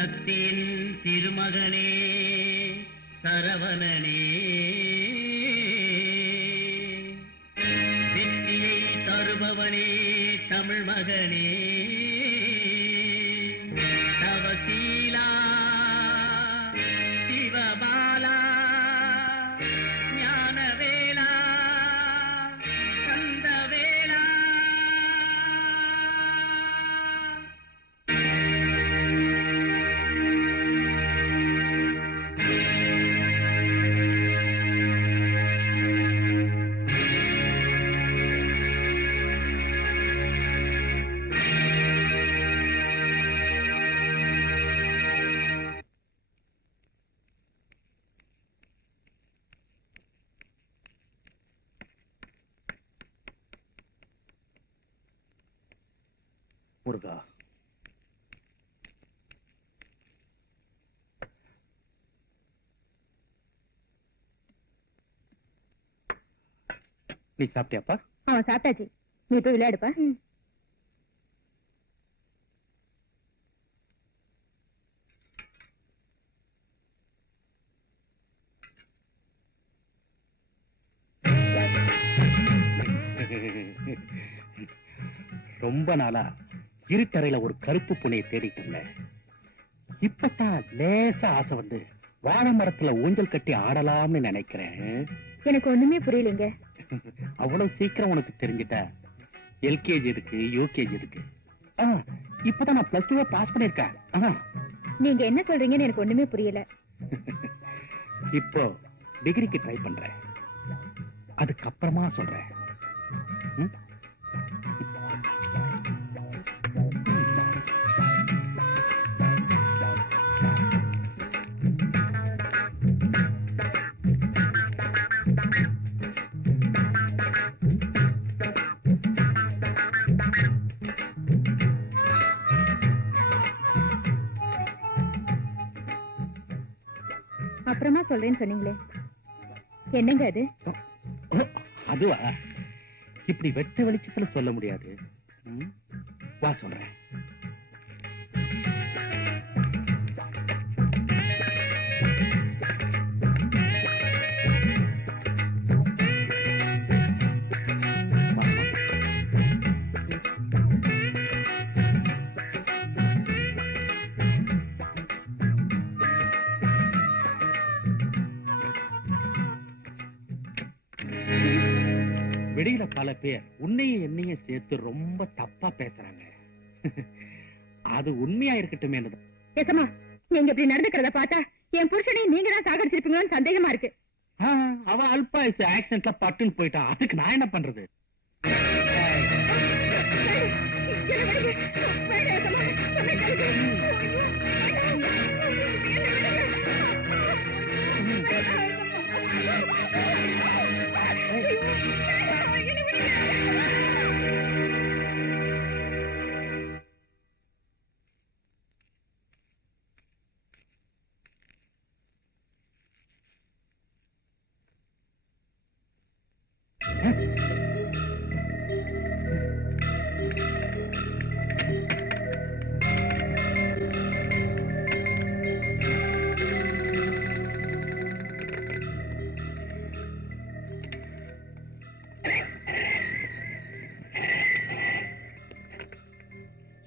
சக்தியின் திருமகனே சரவணனே, வெற்றியை தருபவனே தமிழ் மகனே, தவசீலா சிவபாலா ஞானவேலா கந்தவேலா. முருகா, நீ சாப்பிட்டியாப்பா? சாப்பிட்டாச்சு. நீ போய் விளையாடுப்பா. ரொம்ப நாளா இருட்டறையில ஒரு கருப்பு பூனையை தேடிட்டு இருந்தேன். இப்பதான் லேசா ஆசை வந்து வாழை மரத்துல ஊஞ்சல் கட்டி ஆடலாம்னு நினைக்கிறேன். எனக்கு ஒண்ணுமே புரியலைங்க. அவ்வளவு சீக்கிரம் உனக்கு தெரிஞ்சிட்டா? எல்கேஜி இருக்கு, யூகேஜி இருக்கு. இப்பதான் நான் பிளஸ் 2 பாஸ் பண்ணிருக்கேன். நீங்க என்ன சொல்றீங்கன்னு எனக்கு ஒண்ணுமே புரியல. இப்போ டிகிரிக்கு ட்ரை பண்றேன், அதுக்கப்புறமா சொல்றேன். அப்புறமா சொல்றேன்னு சொன்னீங்களே, என்னங்க அது? அதுவா, இப்படி வெட்ட வெளிச்சத்துல சொல்ல முடியாது. வா சொல்றேன். வெளியில பல பேர் உன்னையும் என்னையும் சேர்த்து ரொம்ப தப்பா பேசுறாங்க. அது உண்மையா இருக்கட்டும். ஏசமா, நீங்க இப்படி நடந்துக்கிறத பார்த்தா என் புருஷனையும் நீங்க தான் சாகடிச்சிருப்பீங்களோன்னு சந்தேகமா இருக்கு. அவ அல்பா ஆக்சிடென்ட்ல பட்டுன்னு போயிட்டான். அதுக்கு நான் என்ன பண்றது?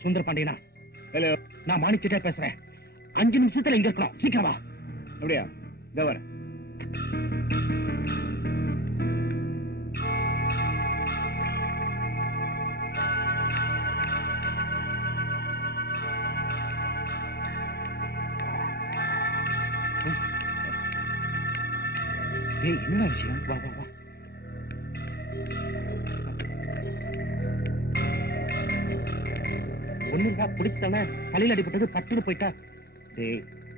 சுந்தர பாண்டியனா, நான் மாணிச்சிட்டே பேசுறேன். 5 நிமிஷத்துல இங்க இருக்கணும். சீக்கிரமா. அப்படியா? இதோ வரேன். என்ன விஷயம்? வா வா வா. ஒண்ணுடா, பிடிச்சானே தலையில அடிபட்டது பட்டுன்னு போயிட்டா.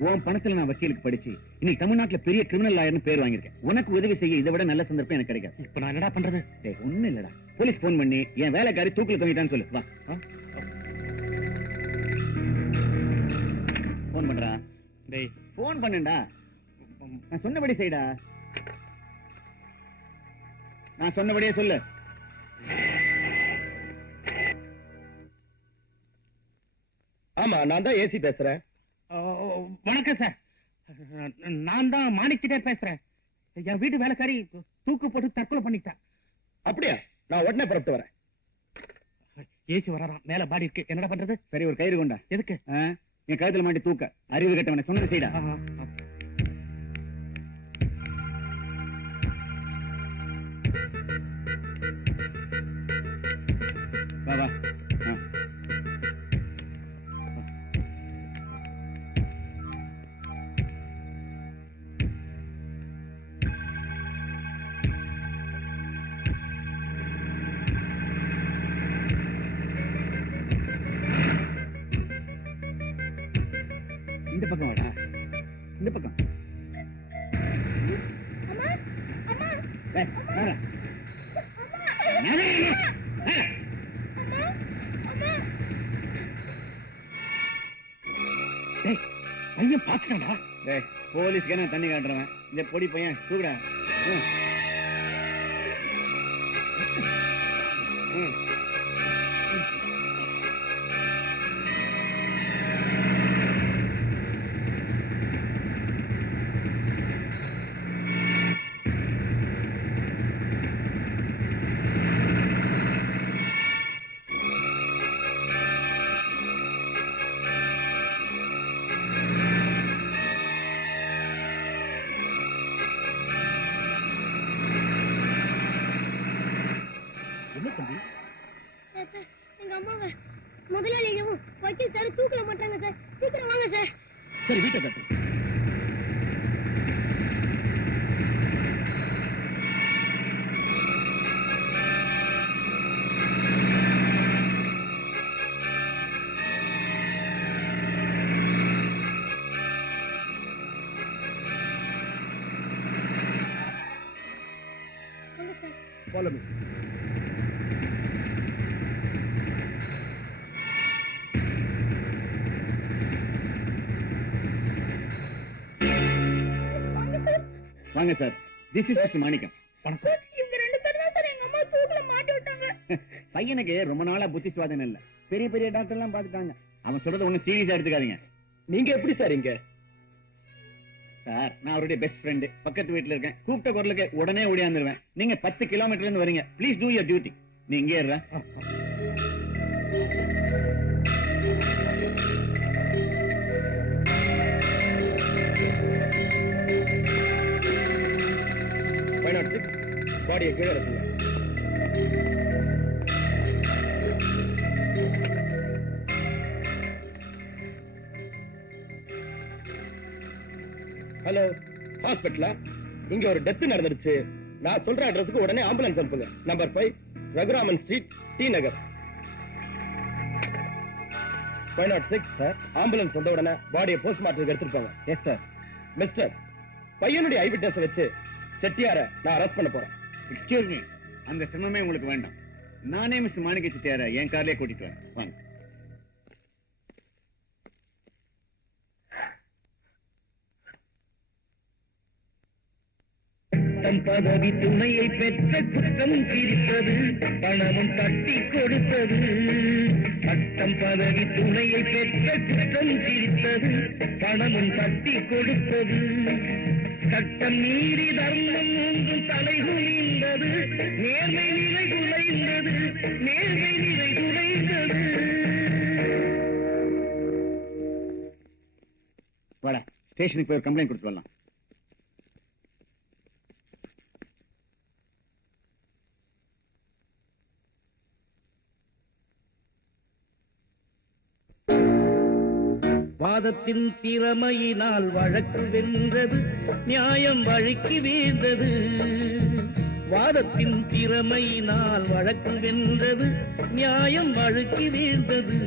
உன் பணத்துல நான் வக்கீலுக்கு படிச்சு இன்னைக்கு தமிழ்நாட்டுல பெரிய கிரிமினல் லாயர்னு பேர் வாங்கியிருக்கேன். உனக்கு உதவி செய்ய இதை விட நல்ல சந்தர்ப்பம் எனக்கு கிடைக்காது. இப்ப நான் என்னடா பண்றது? ஒண்ணு இல்லடா, போலீஸ் போன் பண்ணி என் வேலைக்காரி தூக்கில தொங்கிட்டான்னு சொல்லு. வா, போன் பண்றா. டேய், போன் பண்ணுடா. நான் சொன்னபடி செய்டா. நான் சொன்னபடியே சொல்லு. ஆமா, நான் தான் ஏசி பேசுறேன். வணக்கம் சார். நான் தான் மாணிக்கிட்டே பேசுறேன். என் வீட்டு வேலைக்காரி தூக்கு போட்டு தற்கொலை பண்ணிட்டா. அப்படியா? நான் உடனே புறப்பட்டு வரேன். ஏசி வரான், மேல பாடி இருக்கு, என்னடா பண்றது? சரி, ஒரு கயிறு கொண்டா. எதுக்கு? என் கழுத்துல மாட்டி தூக்க. அறிவு கட்டவனை சொன்னது செய்டா. வா வா. இந்த பக்கம் வாடா. இந்த பக்கம். ஏய், வாடா. பையன் பாத்துட்டாடா. போலீஸ்க்கு நான் தண்ணி காட்டுறவன். இந்த பொடி பையன் தூக்குடா. எங்க அம்மாவை முதலாளியும் வக்கீல் சார் தூக்கல மாட்டாங்க சார். சீக்கிரம் வாங்க சார். சரி, வீட்டை கட்டு. வாங்க சார். Follow me. வாங்க சார். திஸ் இஸ் மிஸ்டர் மாணிக்கம். வணக்கம். இவங்க ரெண்டு பேரும் தான் சார் எங்க அம்மா தூக்கல மாட்டி விட்டாங்க. பையனுக்கு ரொம்ப நாளா புத்தி சுவாதம் இல்ல. பெரிய பெரிய டாக்டர் எல்லாம் பாத்துட்டாங்க. அவன் சொல்றது ஒண்ணு சீரியஸா எடுத்துக்காதீங்க. நீங்க எப்படி சார் இங்க? சார், நான் அவருடைய பெஸ்ட் ஃப்ரெண்ட். பக்கத்து வீட்டுல இருக்கேன். கூப்பிட்ட குரலுக்கு உடனே ஓடியாந்துருவேன். நீங்க 10 கிலோமீட்டர்ல இருந்து வரீங்க. Please do your duty. நீ இங்கே இருற. பாடியை கீழே இருக்குங்க. ஹலோ, ஹாஸ்பிட்டலா? இங்க ஒரு டெத் நடந்துருச்சு. நான் சொல்ற அட்ரஸுக்கு உடனே ஆம்புலன்ஸ் அனுப்புங்க. நம்பர் 5 ரகுராமன் ஸ்ட்ரீட், டி நகர். 506 சார். ஆம்புலன்ஸ் வந்த உடனே பாடியை போஸ்ட்மார்ட்டத்துக்கு எடுத்துட்டு போங்க. Yes sir. மிஸ்டர், பையனுடைய ஐ விட்னஸ் வச்சு செட்டியார நான் அரெஸ்ட் பண்ண போறேன். எக்ஸ்கியூஸ் மீ, அந்த சிரமமே உங்களுக்கு வேண்டாம். நானே மிஸ்டர் மாணிக்க செட்டியார என் கார்லயே கூட்டிட்டு வரேன். வாங்க. தன் பதவி துணையை பெற்ற குற்றம் தீர்த்தது, பணமும் தட்டி கொடுத்தது. பட்டம் பதவி துணையை பெற்ற குற்றம் தீர்த்தது, பணமும் தட்டி கொடுத்தது. சட்டம் மீறி தர்மம் ஒன்றும் தலை குனிந்தது, நேர்மை நிலை குலைந்தது, நேர்மை நிலை குலைந்தது. வாடா, ஸ்டேஷனுக்கு போய் ஒரு கம்ப்ளைண்ட் கொடுத்து வரலாம். வாதத்தின் திறமையினால் வழக்கு வென்றது, நியாயம் வழுக்கி வீழ்ந்தது. வாதத்தின் திறமையினால் வழக்கு வென்றது, நியாயம் வழுக்கி வீழ்ந்தது.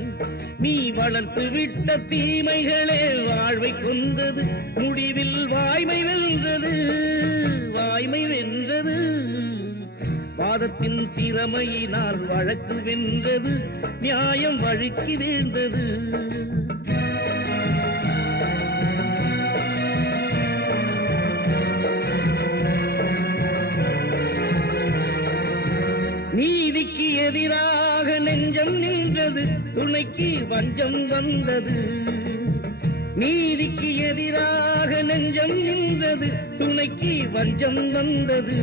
நீ வளர்த்து விட்ட தீமைகளே வாழ்வை கொண்டது, முடிவில் வாய்மை வென்றது, வாய்மை வென்றது. வாதத்தின் திறமையினால் வழக்கு வென்றது, நியாயம் வழுக்கி வீழ்ந்தது. நீதிக்கு எதிராக நெஞ்சம் நின்றது, துணைக்கு வஞ்சம் வந்தது. நீதிக்கு எதிராக நெஞ்சம் நின்றது, துணைக்கு வஞ்சம் வந்தது.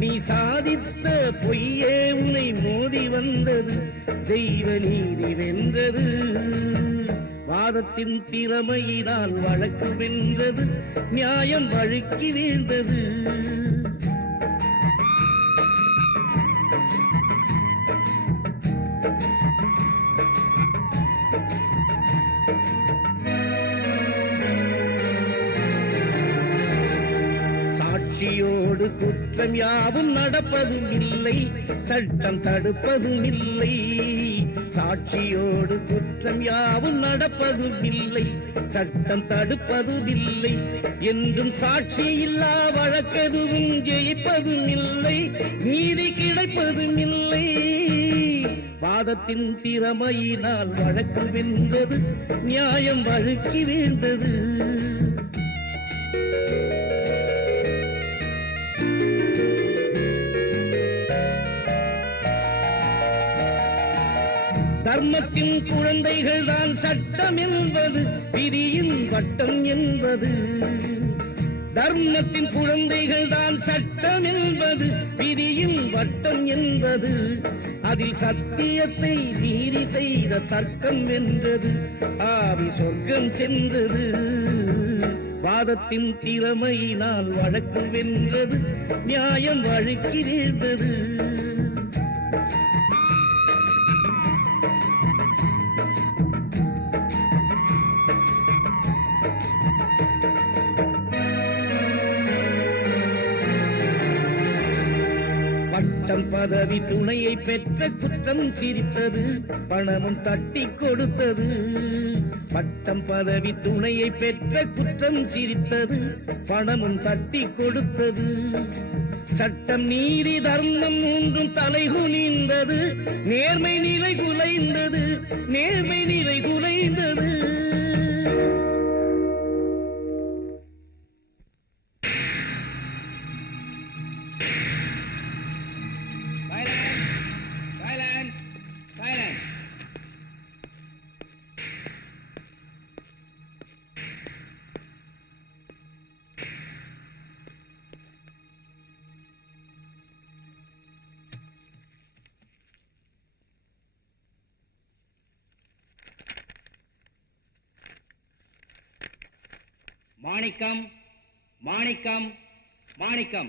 நீ சாதித்த பொய்யே உனை மோதி வந்தது, தெய்வ நீதி வென்றது. வாதத்தின் திறமையினால் வழக்கு வென்றது, நியாயம் வழுக்கி வீழ்ந்தது. சாட்சியோடு குற்றம் யாவும் நடப்பதும் இல்லை, சட்டம் தடுப்பதும் இல்லை. சாட்சியோடு குற்றம் யாவும் நடப்பதும் இல்லை, சட்டம் தடுப்பதும் இல்லை. என்றும் சாட்சி இல்லா வழக்கெதுவும் ஜெயிப்பதும் இல்லை, நீதி கிடைப்பதும் இல்லை. வாதத்தின் திறமையினால் வழக்கு வென்றது, நியாயம் வழுக்கி வீழ்ந்தது. தர்மத்தின் குழந்தைகள் தான் சட்டம் என்பது, விதியின் வட்டம் என்பது. தர்மத்தின் குழந்தைகள் தான் சட்டம் என்பது, விதியின் வட்டம் என்பது. அதில் சத்தியத்தை மீறி செய்த தர்க்கம் வென்றது, ஆவி சொர்க்கம் சென்றது. வாதத்தின் திறமையினால் வழக்கு வென்றது, நியாயம் வழுக்கி வீழ்ந்தது. பட்டம் பதவி துணையை பெற்ற குற்றம் சிரித்தது, பணமும் தட்டி கொடுத்தது. பட்டம் பதவி துணையை பெற்ற குற்றம் சிரித்தது, பணமும் தட்டி கொடுத்தது. சட்டம் நீதி தர்மம் மூன்றும் தலைகுனிந்தது, நேர்மை நிலை குலைந்தது, நேர்மை நிலை குலைந்தது. மாணிக்கம், மாணிக்கம், மாணிக்கம்.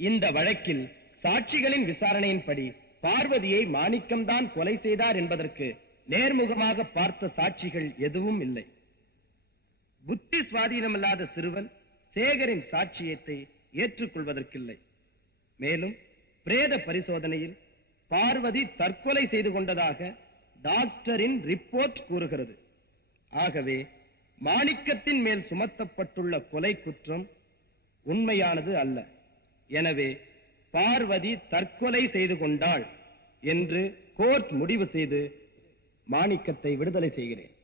இந்த வழக்கில் சாட்சிகளின் விசாரணையின்படி பார்வதியை மாணிக்கம்தான் கொலை செய்தார் என்பதற்கு நேர்முகமாக பார்த்த சாட்சிகள் எதுவும் இல்லை. புத்தி சுவாதீனமில்லாத சிறுவன் சேகரின் சாட்சியத்தை ஏற்றுக்கொள்வதற்கில்லை. மேலும் பிரேத பரிசோதனையில் பார்வதி தற்கொலை செய்து கொண்டதாக டாக்டரின் ரிப்போர்ட் கூறுகிறது. ஆகவே மாணிக்கத்தின் மேல் சுமத்தப்பட்டுள்ள கொலை குற்றம் உண்மையானது அல்ல. எனவே பார்வதி தற்கொலை செய்து கொண்டாள் என்று கோர்ட் முடிவு செய்து மாணிக்கத்தை விடுதலை செய்கிறேன்.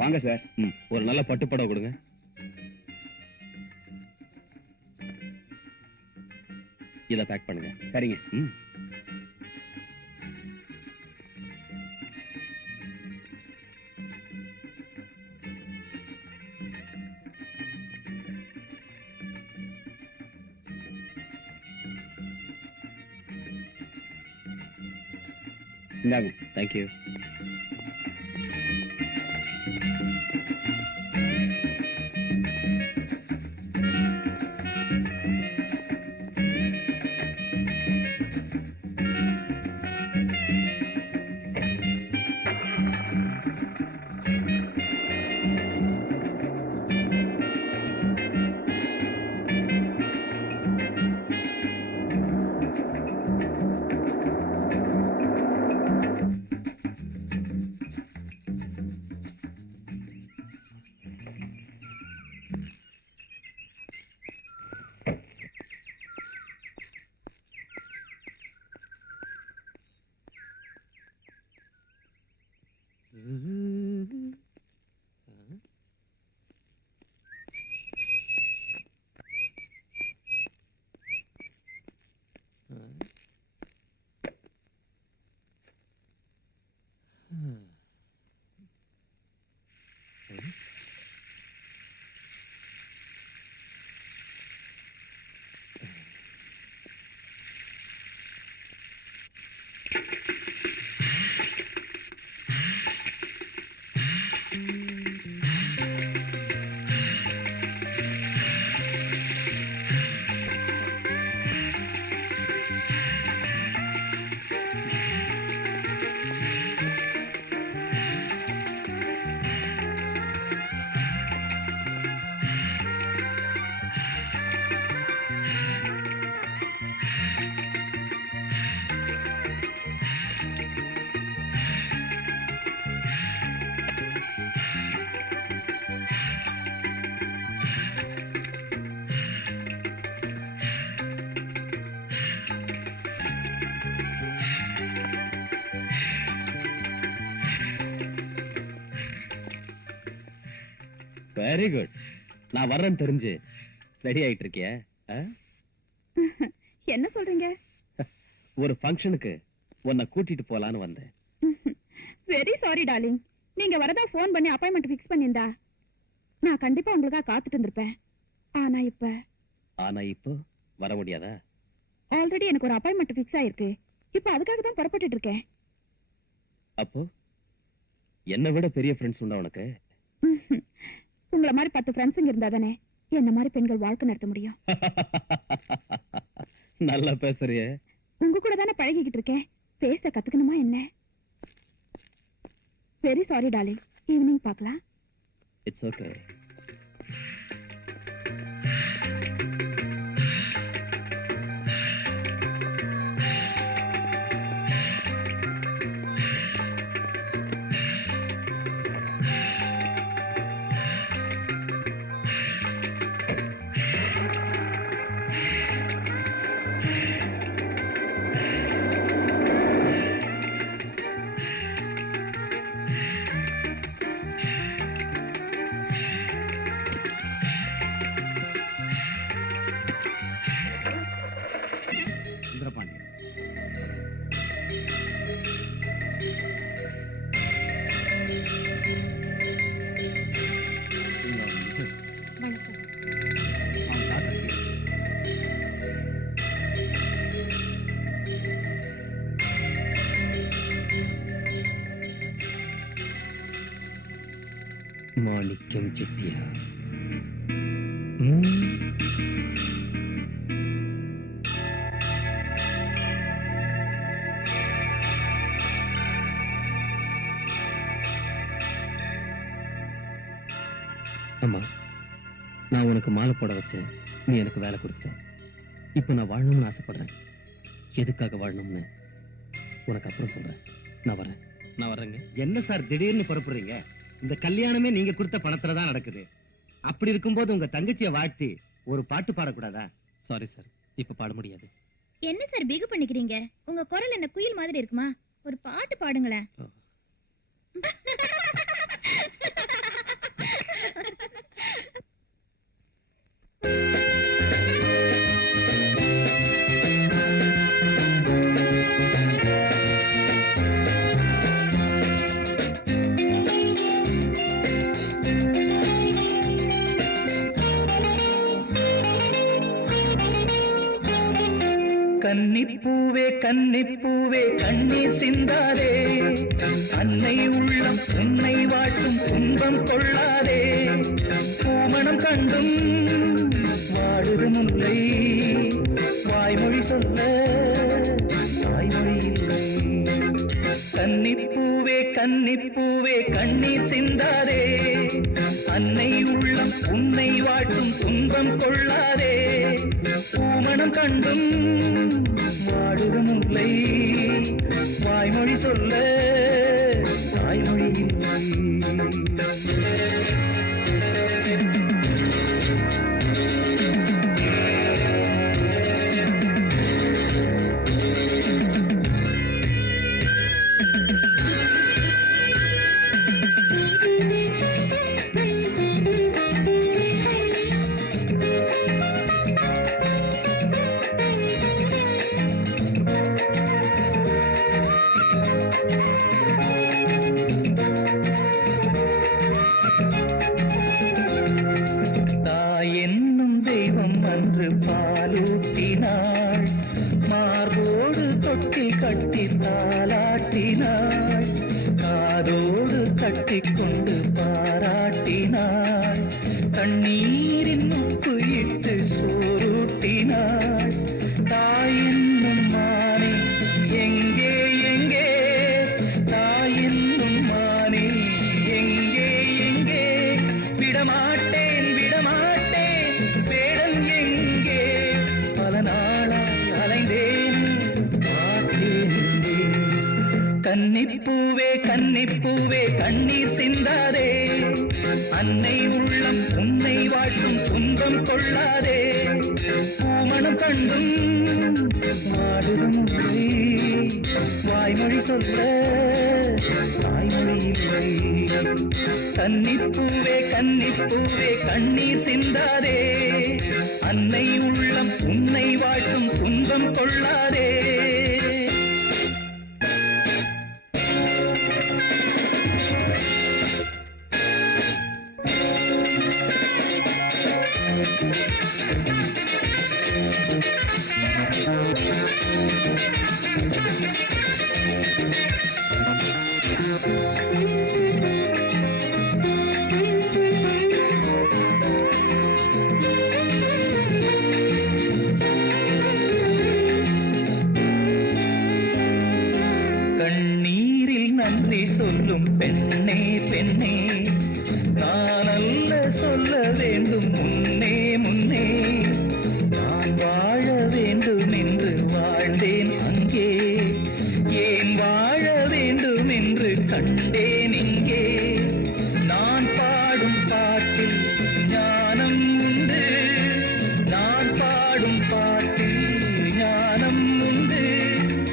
வாங்க சார். ஒரு நல்ல பட்டு புடவை கொடுங்க. இத பேக் பண்ணுங்க. சரிங்க. இந்தாங்க. தேங்க்யூ. Very good. நான் வர்றேன்னு தெரிஞ்சு ரெடி ஆயிட்டு இருக்கிய? என்ன சொல்றீங்க? ஒரு ஃபங்க்ஷனுக்கு உன்னை கூட்டிட்டு போலான்னு வந்தேன். Very sorry darling. நீங்க வரதா போன் பண்ணி அப்பாயின்மெண்ட் ஃபிக்ஸ் பண்ணிருந்தா நான் கண்டிப்பா உங்களுக்காக காத்துட்டு இருந்திருப்பேன். ஆனா இப்போ வர முடியாதா? ஆல்ரெடி எனக்கு ஒரு அப்பாயின்மெண்ட் ஃபிக்ஸ் ஆயிருக்கு. இப்போ அதுக்காக தான் புறப்பட்டுட்டு இருக்கேன். அப்போ என்னை விட பெரிய ஃப்ரெண்ட்ஸ் உண்டா உனக்கு? உங்களை மாதிரி 10 ஃப்ரெண்ட்ஸுங்க இருந்தா தானே என்ன மாதிரி பெண்கள் வாழ்க்கை நடத்த முடியும். நல்லா பேசுறிய. உங்க கூட தானே பழகிக்கிட்டு இருக்கேன். பேச கத்துக்கணுமா என்ன? Very sorry darling. ஈவினிங் பார்க்கலாம். It's okay. மாணிக்கம் செட்டியா. அம்மா, நான் உனக்கு மாலை போட வச்சேன். நீ எனக்கு வேலை கொடுத்த. இப்ப நான் வாழணும்னு ஆசைப்படுறேன். எதுக்காக வாழணும்னு உனக்கு அப்புறம் சொல்றேன். நான் வரேங்க. என்ன சார் திடீர்னு புறப்படுறீங்க? இந்த கல்யாணமே நீங்க கொடுத்த பணத்துல தான் நடக்குது. அப்படி இருக்கும்போது உங்க தங்கச்சியை வாழ்த்தி ஒரு பாட்டு பாடக்கூடாதா? சாரி சார், இப்ப பாட முடியாது. என்ன சார் பிகு பண்ணிக்கிறீங்க? உங்க குரல் என்ன குயில் மாதிரி இருக்குமா? ஒரு பாட்டு பாடுங்களேன். கன்னிப்பூவே கன்னிப்பூவே கண்ணீர் சிந்தாதே, அன்னை உள்ளம் உன்னை வாட்டும் துன்பம் கொள்ளாதே. பூமணம் கண்டும் வாடுது முல்லை, வாய்மொழி சொல்ல வாய்மொழி இல்லை. கன்னிப்பூவே கன்னிப்பூவே கண்ணீர் சிந்தாதே, அன்னை உள்ளம் உன்னை வாட்டும் துன்பம் கொள்ளாதே. பூமணம் கண்டும் வாடுது முல்லை, வாய்மொழி சொல்ல வாய்மொழி இல்லை. பாலூட்டினாள், மார்போடு தொட்டில் கட்டி தாலாட்டினாள், காதோடு கட்டிக்கொண்டு பாராட்டினாள், கண்ணீரின் உப்பு இட்டு சோறுட்டினாள். தாயின்னும் மானே எங்கே எங்கே, தாயின்னும் மானே எங்கே எங்கே, விடமாட்டேன் விடமாட்டேன் வேடம் எங்கே, பல நாளாய் அலைந்தேன் பார்த்தேன். கன்னிப்பூவே கன்னிப்பூவே கண்ணீர் சிந்தாதே, அன்னை உள்ளம் உன்னை வாட்டும் துன்பம் கொள்ளாதே. பூமணம் கண்டும் வாடுதும் இல்லை, வாய்மொழி சொல்ல வாய்மொழி இல்லை. கன்னிப்பூவே கன்னிப்பூவே கண்ணீர் சிந்தாதே, அன்னை உள்ளம் உன்னை வாட்டும் துன்பம் கொள்ளாதே. கண்ணீரில் நன்றி சொல்லும் பெண்ணே பெண்ணே, நான் அல்ல சொல்ல வேண்டும் முன்னே முன்னே. நான் வாழ வேண்டும் என்று வாழ்ந்தேன் அங்கே, ஏன் வாழ வேண்டும் என்று கண்டேன் இங்கே. நான் பாடும் பாட்டில் ஞானம் உண்டு, நான் பாடும் பாட்டில் ஞானம் உண்டு.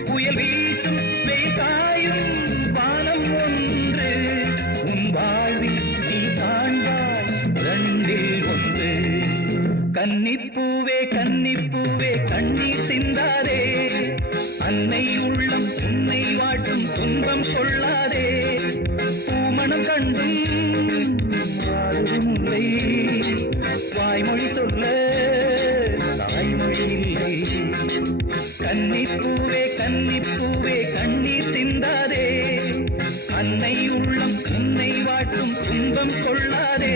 புயல் வீசும் வெய்காயும் வானம் ஒன்று, உன் வாழ்வில் நீ காண்பாய் ரெண்டில் ஒன்று. கன்னிப்பூவே கன்னிப்பூவே கண்ணீர் சிந்தாதே, அன்னை உள்ளம் உன்னை வாட்டும் துன்பம் கொள்ளாதே. பூமணம் கண்டும் வாடுதும் இல்லை, வாய்மொழி சொல்ல தாய்மொழி இல்லை. கன்னிப்பூவே கன்னிப்பூவே கண்ணீர் சிந்தாதே, அன்னை உள்ளம் உன்னை வாட்டும் துன்பம் கொள்ளாதே.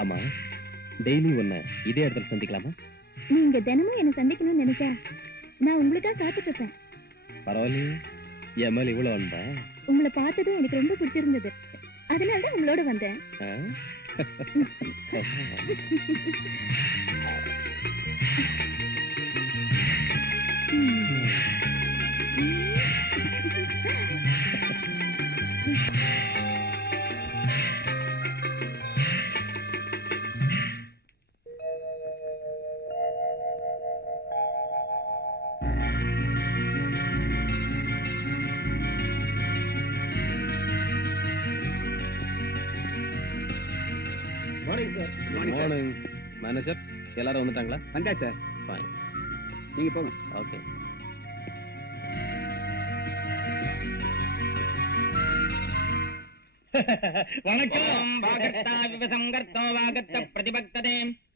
ஆமா, டெய்லி உன்னை இதே இடத்துல சந்திக்கலாமா? நீங்க தினமும் என்ன சந்திக்கணும்னு நினைச்சா நான் உங்களுக்காக காத்துட்டு இருப்பேன். பரவாயில்லையே, என் மேல இவ்வளவு வந்தா. உங்களை பார்த்ததும் எனக்கு ரொம்ப பிடிச்சிருந்தது, அதனாலதான் உங்களோட வந்தேன். மார்னிங் மேனேஜர், எல்லாரும் வந்துட்டாங்களா? வந்தா சார். ஃபைன், நீங்க போங்க. ஓகே. வணக்கம்.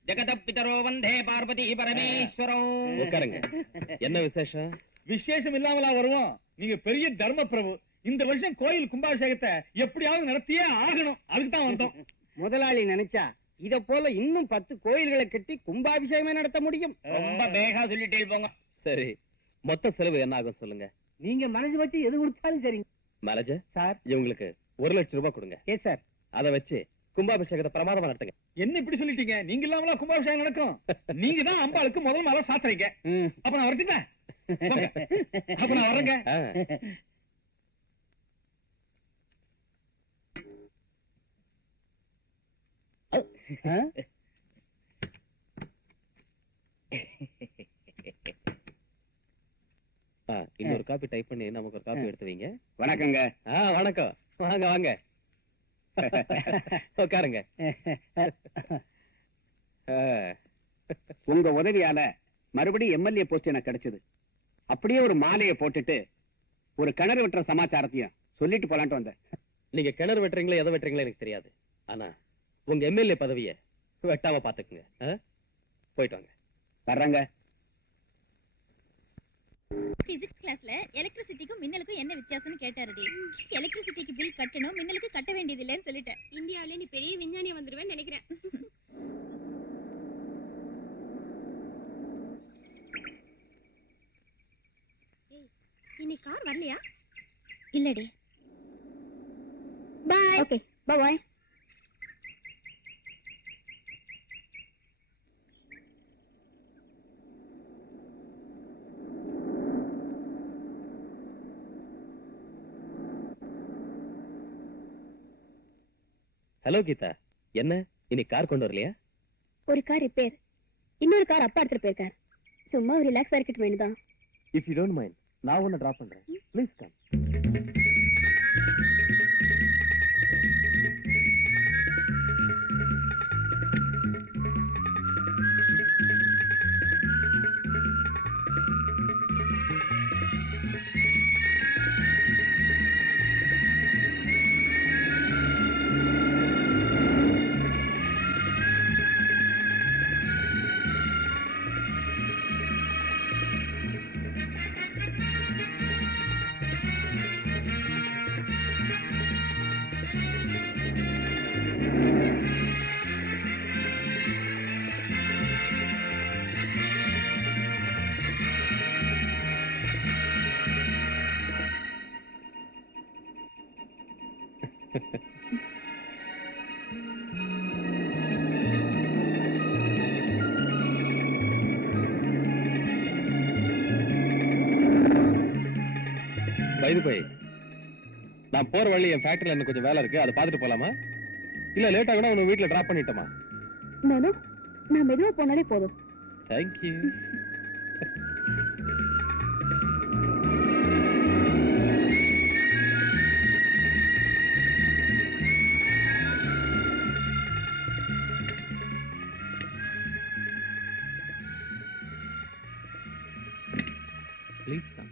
ஜெகத பிதரோ வந்தே பார்வதி பரமேஸ்வரோ. உட்காருங்க. என்ன விசேஷம்? விசேஷம் இல்லாமலா வருவோம்? நீங்க பெரிய தர்ம பிரபு. இந்த வருஷம் கோயில் கும்பாபிஷேகத்தை எப்படியாவது நடத்தியே ஆகணும். அதுக்கு தான் வந்தோம். முதலாளி நினைச்சா இத போல இன்னும் 10 கோயில்களை கட்டி கும்பாபிஷேகமே நடத்த முடியும். ரொம்ப வேகா சொல்லிட்டே போங்க. சரி, மொத்த செலவு என்ன ஆகும் சொல்லுங்க. நீங்க மனசு வச்சு எது கொடுத்தாலும் சரிங்க. Manager sir. இவங்களுக்கு 1,00,000 ரூபாய் கொடுங்க. Yes sir. அதை வச்சு கும்பாபிஷேகத்தை பிரமாதமா நடத்துங்க. என்ன இப்படி சொல்லிட்டீங்க? நீங்க இல்லாமலா கும்பாபிஷேகம் நடக்கும்? நீங்க தான் அம்பாளுக்கு முதல் மாலை சாத்துறீங்க. அப்ப நான் வரட்டுங்க. அப்ப நான் வரேங்க. இன்னொரு காப்பி டைப் பண்ணி நமக்கு ஒரு காப்பி எடுத்து வைங்க. வணக்கங்க. வணக்கம். வாங்க வாங்க, உட்காருங்க. உங்க உதவியால மறுபடியும் எம்எல்ஏ போஸ்ட் எனக்கு கிடைச்சது. அப்படியே ஒரு மாலையை போட்டுட்டு ஒரு கிணறு வெட்டுற சமாச்சாரத்தையும் சொல்லிட்டு போலான்ட்டு வந்தேன். நீங்க கிணறு வெட்டுறீங்களா எதை வெட்டுறீங்களா எனக்கு தெரியாது. ஆனா உங்க எம்எல்ஏ பதவியை வெட்டாம பாத்துக்குங்க. போயிட்டு வாங்க. வர்றாங்க. பிசிக்ஸ் கிளாஸ்ல எலக்ட்ரிசிட்டிக்கும் மின்னலுக்கும் என்ன வித்தியாசம்னு கேட்டாருடி. எலக்ட்ரிசிட்டிக்கு பில் கட்டணும், மின்னலுக்கு கட்ட வேண்டியது இல்லைன்னு சொல்லிட்டேன். இந்தியாவிலே நீ பெரிய விஞ்ஞானி வந்துருவேன்னு நினைக்கிறேன். இன்னைக்கு கார் வரலையா? இல்லடி. பாய். ஓகே, பாய். ஹலோ கீதா, என்ன இன்னைக்கு கார் கொண்டு வரலையா? ஒரு கார் ரிப்பேர், இன்னொரு கார் அப்பா எடுத்துட்டு போயிருக்கார். சும்மா ஒரு ரிலாக்ஸா இருக்கட்டும் வேணுதான். இஃப் யூ டோன்ட் மைண்ட், நான் உன்னை டிராப் பண்றேன். Please come. பை நான் போற வழி என் ஃபேக்டரியில எனக்கு கொஞ்சம் வேலை இருக்கு, அதை பார்த்துட்டு போலாமா? இல்ல லேட் ஆகுனா உன்னை வீட்டுல டிராப் பண்ணிட்டோமா? நான் மெதுவா போனாலே போதும். தேங்க்யூ. Please come.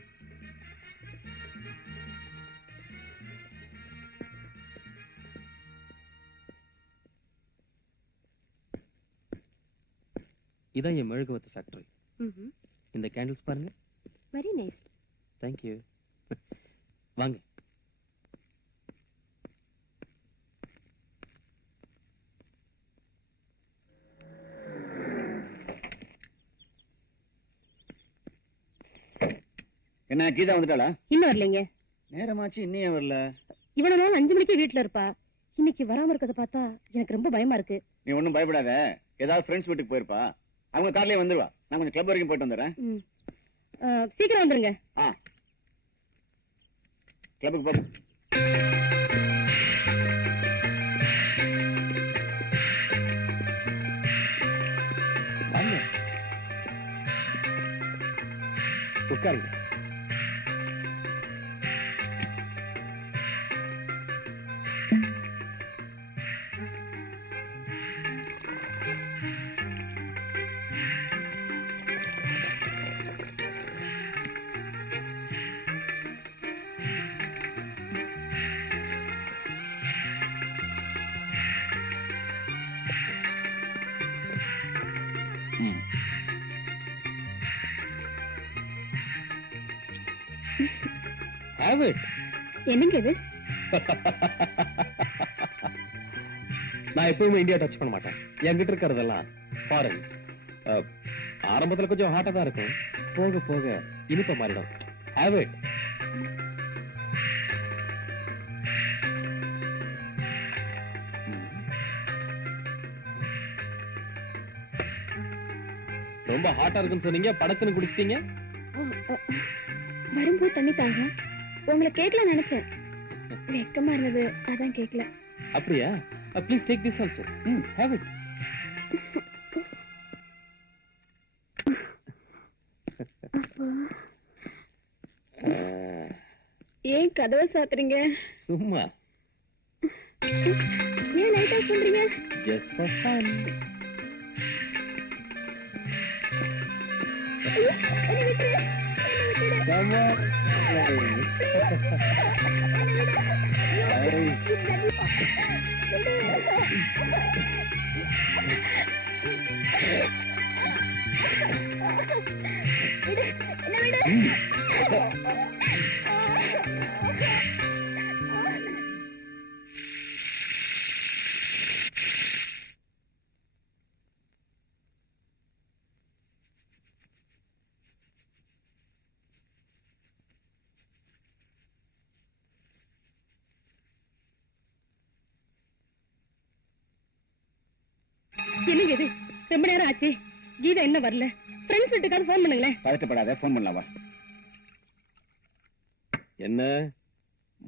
இதான் என் மெழுகுவத்து ஃபேக்டரி. இந்த கேண்டில்ஸ் பாருங்க. Very nice. தேங்க்யூ. வாங்க. என்ன கீதா வந்துட்டாளா? இன்னும் வரலைங்க. நேரமாச்சு இன்னும் வரல. இவ்வளவு நாள் 5 மணிக்கு வீட்டுல இருப்பா. இன்னைக்கு வராம இருக்கத பார்த்தா எனக்கு ரொம்ப பயமா இருக்கு. நீ ஒண்ணும் பயப்படாத. ஏதாவது ஃப்ரெண்ட்ஸ் வீட்டுக்கு போயிருப்பா. அவங்க கார்லயே வந்துருவா. நான் கொஞ்சம் கிளப் வரைக்கும் போயிட்டு வந்துடுறேன். சீக்கிரம் வந்துருங்க. கிளப்புக்கு போ. உட்காருங்க. Have it. என்னங்க இது? நான் எப்பவுமே இந்தியா டச் பண்ண மாட்டேன். என்கிட்ட இருக்கிறதெல்லாம் ஃபாரின். ஆரம்பத்துல கொஞ்சம் ஹாட்டா தான் இருக்கும், போக போக இனிப்ப மாறிடும். Have it. ரொம்ப ஹாட்டா இருக்குன்னு சொன்னீங்க, படக்குன்னு குடிச்சிட்டீங்க. வரும்போது தண்ணி தாங்க. உங்களை கேட்கல நினைச்சேன். வெக்கமா இருந்தது, அதான் கேட்கல. அப்படியா? Please take this also. Have it. ஏன் கதவை சாத்துறீங்க? சும்மா. ஏன் லைட் ஆஃப் பண்றீங்க? Just for fun. என்ன விட்டு? Come on. என்னங்க இது? ரொம்ப நேரம் ஆச்சு, கீதா என்ன வரல? ஃப்ரெண்ட்ஸ் வீட்டுக்கார போன் பண்ணுங்களேன். பதட்டப்படாத, போன் பண்ணலாமா? என்ன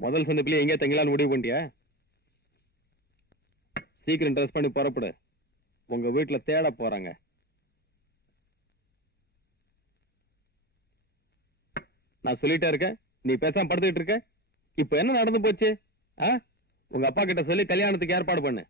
முதல் சந்திப்பிலே எங்கே தங்கலான்னு முடிவு பண்ணிட்டியா? சீக்கிரம் ட்ரெஸ் பண்ணி புறப்படு, உங்க வீட்டுல தேட போறாங்க. நான் சொல்லிட்டே இருக்கேன், நீ பேசாம படுத்துக்கிட்டு இருக்க. இப்ப என்ன நடந்து போச்சு? உங்க அப்பா கிட்ட சொல்லி கல்யாணத்துக்கு ஏற்பாடு பண்ணு.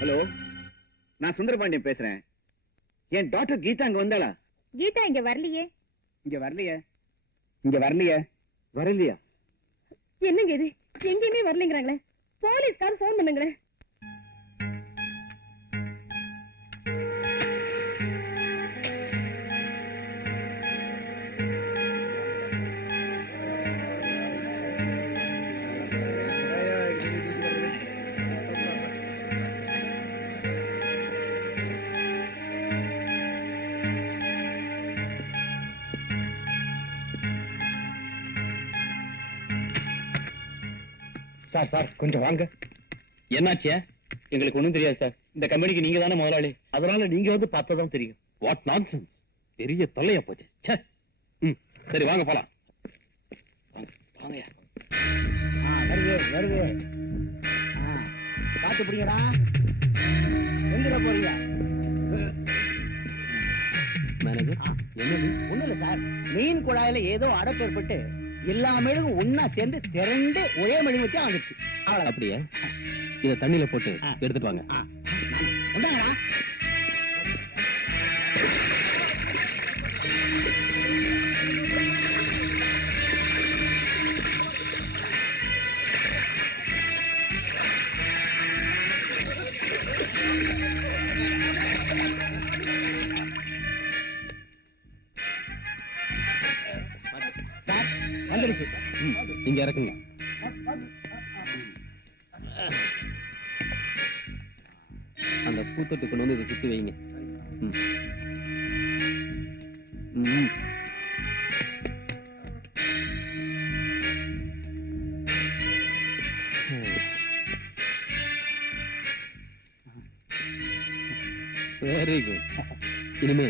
ஹலோ, நான் சுந்தரபாண்டியன் பேசுறேன். என் டாக்டர் கீதா அங்க வந்தாளா? கீதா இங்க வரலையே. இங்க வரலையே? இங்க வரலையே? வரலையா? என்னங்க இது? எங்கேயுமே வரலைங்கிறாங்களே. போலீஸ்கார் போன் பண்ணுங்களேன். சார் சார் கொஞ்சம் வாங்க. என்னாச்சியா? எங்களுக்கு ஒண்ணும் தெரியாது சார். இந்த கம்பெனிக்கு நீங்க தானே முதலாளி, அதனால நீங்க வந்து பார்த்ததான் தெரியும். வாட் நான்சென்ஸ், பெரிய தொல்லையா போச்சு. சரி வாங்க போலாம். வாங்கயா. வருது வருது. பாத்து பிடிங்கடா. எங்க போறீங்க? மேனேஜர், என்னது? ஒண்ணு இல்ல சார், மீன் குழாயில ஏதோ அடைப்பு ஏற்பட்டு எல்லா மெழுகும் ஒன்னா சேர்ந்து திரண்டு ஒரே மெழுகு வச்சு வந்துச்சு. அப்படியா? இத தண்ணியில போட்டு எடுத்துட்டு வாங்க. உண்டாங்கடா. இங்க இறக்குங்க. அந்த பூத்தொட்டு கொண்டு வந்து இதை சுத்தி வைங்க. Very good. இனிமே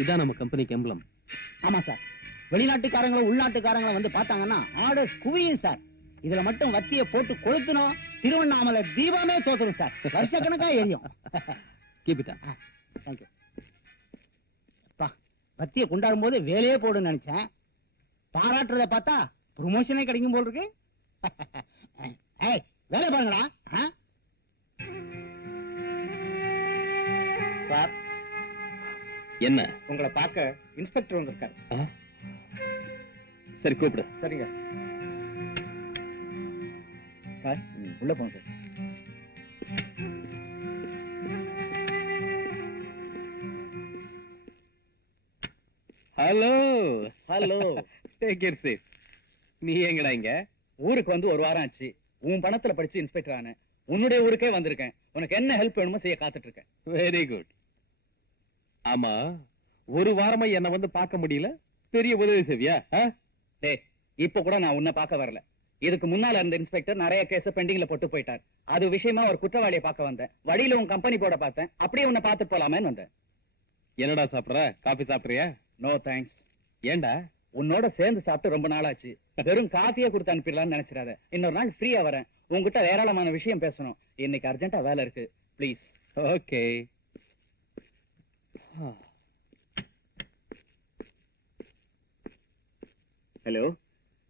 இதான் நம்ம கம்பெனிக்கு எம்பளம். ஆமா சார், வெளிநாட்டுக்காரங்களும் உள்நாட்டுக்காரங்களும் வந்து பார்த்தாங்கன்னா ஆர்டர்ஸ் குவியும் சார். இதுல மட்டும் வத்திய போட்டு கொளுத்தணும், திருவண்ணாமலை தீபமே தோக்கணும் சார். வருஷக்கணக்கா எரியும். Keep it up. தேங்க்யூ. வத்திய கொண்டாடும் போது வேலையே போடுன்னு நினைச்சேன். பாராட்டுறத பார்த்தா ப்ரொமோஷனே கிடைக்கும் போல் இருக்கு. ஏய், வேலை பாருங்கடா. சார், என்ன? உங்களை பார்க்க இன்ஸ்பெக்டர் வந்திருக்காரு. சரி, கூப்பிடு. சரிங்க சார், உள்ள போங்க sir. Hello hello. Take it safe. நீ எங்கடா இங்க? ஊருக்கு வந்து ஒரு வாரம் ஆச்சு. உன் பணத்துல படிச்சு இன்ஸ்பெக்டர் ஆனேன். உன்னுடைய ஊருக்கே வந்திருக்கேன். உனக்கு என்ன ஹெல்ப் வேணுமோ செய்ய காத்துட்டு இருக்கேன். Very good. ஆமா, ஒரு வாரமா என்ன வந்து பார்க்க முடியல, பெரிய உதவி செய்வியா? டேய், இப்ப கூட நான் உன்னை பார்க்க வரல. இதுக்கு முன்னால இருந்த இன்ஸ்பெக்டர் நிறைய கேஸ் பெண்டிங்ல போட்டு போயிட்டார். அது விஷயமா ஒரு குற்றவாளியை பார்க்க வந்தேன். வழியில உன் கம்பெனி போட பார்த்தேன். அப்படியே உன்னை பார்த்துட்டு போலாமேன்னு வந்தேன். என்னடா சாப்பிடுற? காபி சாப்பிடுறியா? No thanks. ஏண்டா? உன்னோட சேர்ந்து சாப்பிட்டு ரொம்ப நாள் ஆச்சு. வெறும் காஃபியே கொடுத்து அனுப்பிடலாம்னு நினைச்சிடாத. இன்னொரு நாள் ஃப்ரீயா வரேன். உங்ககிட்ட ஏராளமான விஷயம் பேசணும். இன்னைக்கு அர்ஜென்ட்டா வேலை இருக்கு. ப்ளீஸ். ஓகே. ஹலோ,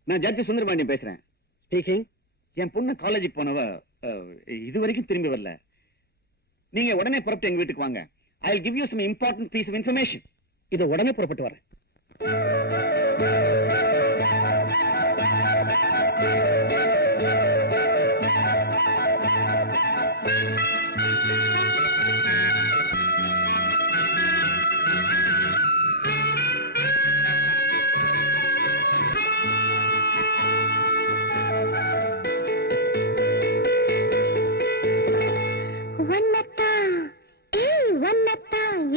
நான் ஜட்ஜ் சுந்தரபாண்டியன் பேசுறேன். ஸ்பீக்கிங். என் பொண்ணு காலேஜுக்கு போனவ இது வரைக்கும் திரும்பி வரல. நீங்க உடனே புறப்பட்டு எங்க வீட்டுக்கு வாங்க. I will give you some important piece of information. இது உடனே புறப்பட்டு வரேன்.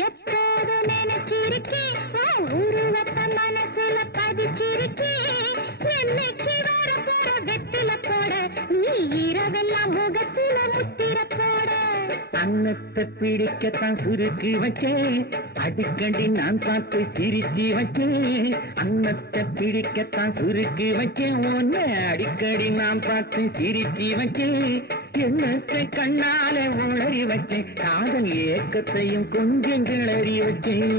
எப்போது நினைச்சிருக்கேன், உருவத்தை மனசுல பதிச்சிருக்கேன். என்னைக்கு வர போற வெட்டில போட, நீ இரவெல்லாம் முகத்துல முத்திர போட. அன்னத்தை பிடிக்கத்தான் சுருக்கி வச்சேன், அடிக்கடி நான் பார்த்து சிரிச்சு வச்சேன். அன்னத்தை பிடிக்கத்தான் சுருக்கி வச்சேன், ஒன்னு அடிக்கடி நான் பார்த்து சிரிச்சு வச்சேன். எண்ணத்தை கண்ணால உளறி வச்சேன், காதல் ஏக்கத்தையும் கொஞ்சம் கிளறி வச்சேன்.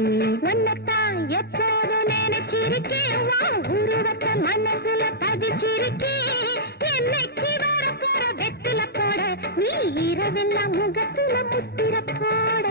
உன்னத்தான் எப்போது நினைச்சிருக்கேன், உருவத்தை மனசுல பதிச்சிருக்கேன். என்னைக்கு வர போற வெட்டில போட, நீ இரவெல்லாம் முகத்துல முத்திர போட.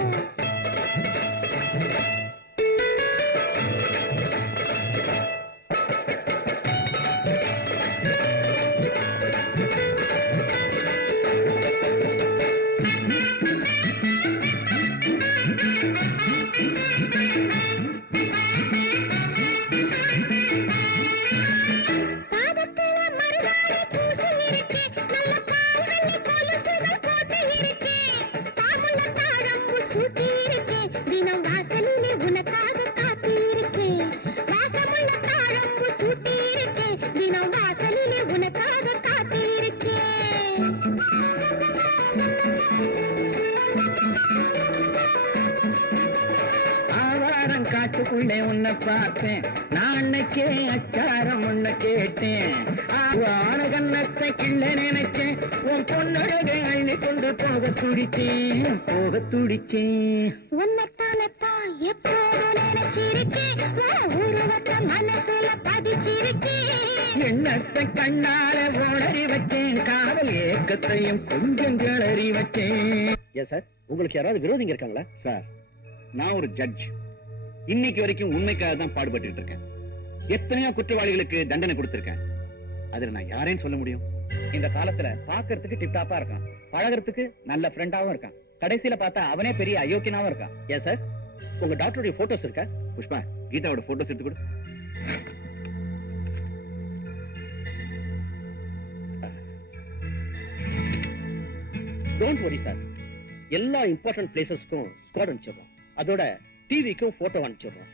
காட்டுக்குள்ளே உன்னை பார்த்தேன், நான் அன்னைக்கே அச்சாரம் உன்னை கேட்டேன். ஆன கண்ணத்தை கிள்ள நினைச்சேன், உன் பொண்ணோட அள்ளி கொண்டு போக துடிச்சேன், போக துடிச்சேன். உன்னத்தானத்தான் எப்போது நினைச்சிருக்கேன், உருவத்தை மனசுல பதிச்சிருக்கேன். எண்ணத்தை கண்ணால உளறி வச்சேன், காதல் ஏக்கத்தையும் கொஞ்சம் கிளறி வச்சேன். எஸ் சார், உங்களுக்கு யாராவது விரோதிங்க இருக்காங்களா? சார், நான் ஒரு ஜட்ஜ். இன்னைக்கு வரைக்கும் உண்மைக்காக தான் பாடுபட்டு இருக்கேன். எத்தனையோ குற்றவாளிகளுக்கு தண்டனை கொடுத்திருக்கேன். அதுல நான் யாரையும் சொல்ல முடியும்? இந்த காலத்துல பாக்குறதுக்கு டிப்டாப்பா இருக்கான், பழகிறதுக்கு நல்ல ஃப்ரெண்டாவும் இருக்கான், கடைசியில பார்த்தா அவனே பெரிய அயோக்கியனாவும் இருக்கான். ஏன் சார், உங்க டாக்டருடைய போட்டோஸ் இருக்கா? புஷ்பா, கீதாவோட போட்டோஸ் எடுத்து கொடு. டோன்ட் வரி சார், எல்லா இம்பார்ட்டன்ட் பிளேசஸ்க்கும் ஸ்குவாட் அனுப்பிச்சிடுறோம். அதோட டிவிக்கும் போட்டோ அனுப்பிச்சிடுறோம்.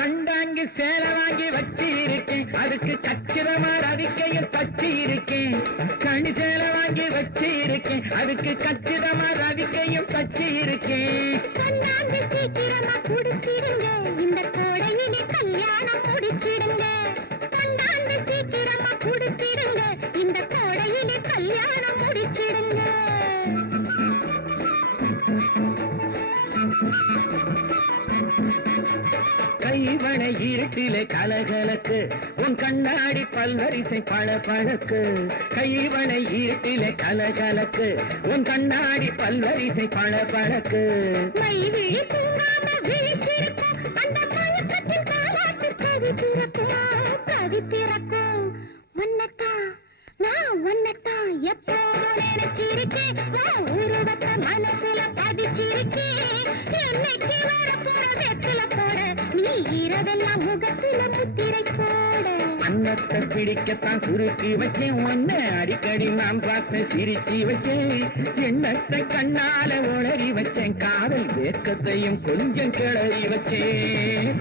கண்டாங்கி சேலை வாங்கி வச்சு இருக்கேன், அதுக்கு கச்சிதமா ரவிக்கையும் தச்சு இருக்கேன். கணி சேலை வாங்கி வச்சு இருக்கேன், அதுக்கு கச்சிதமா ரவிக்கையும் தச்சு இருக்கேன். கொண்டாந்து சீக்கிரமா குடிச்சிடுங்க, இந்த கோடையிலே கல்யாணம் முடிச்சிடுங்க. கொண்டாந்து சீக்கிரமா குடிச்சிடுங்க, இந்த கோடையிலே கல்யாணம் முடிச்சிடுங்க. கைவனை இருட்டிலே கலகலக்கு, உன் கண்ணாடி பல்வரிசை பளபளக்கு. கைவனை இருட்டிலே கலகலக்கு, உன் கண்ணாடி பல்வரிசை பளபளக்கு. மை விழி தூங்காம விழிச்சிருக்கும், அந்த பழக்கத்தின் காலாட்டு கவி திறக்கும், கவி திறக்கும். உன்னத்தான் நான் உன்னத்தான் எப்போதும் நினைச்சிருக்கேன், உருவத்தை மனசுல பதிச்சிருக்கேன். என்னைக்கு வரப்போற வெற்றில போட, நீ இரவெல்லாம் முகத்துல முத்திரை போட. அன்னத்தை பிடிக்கத்தான் சுருக்கி வச்சேன், ஒன்ன அடிக்கடி நான் பார்த்து சிரிச்சு வச்சேன். எண்ணத்தை கண்ணால உளறி வச்சேன், காதல் வேக்கத்தையும் கொஞ்சம் கிளறி வச்சேன்.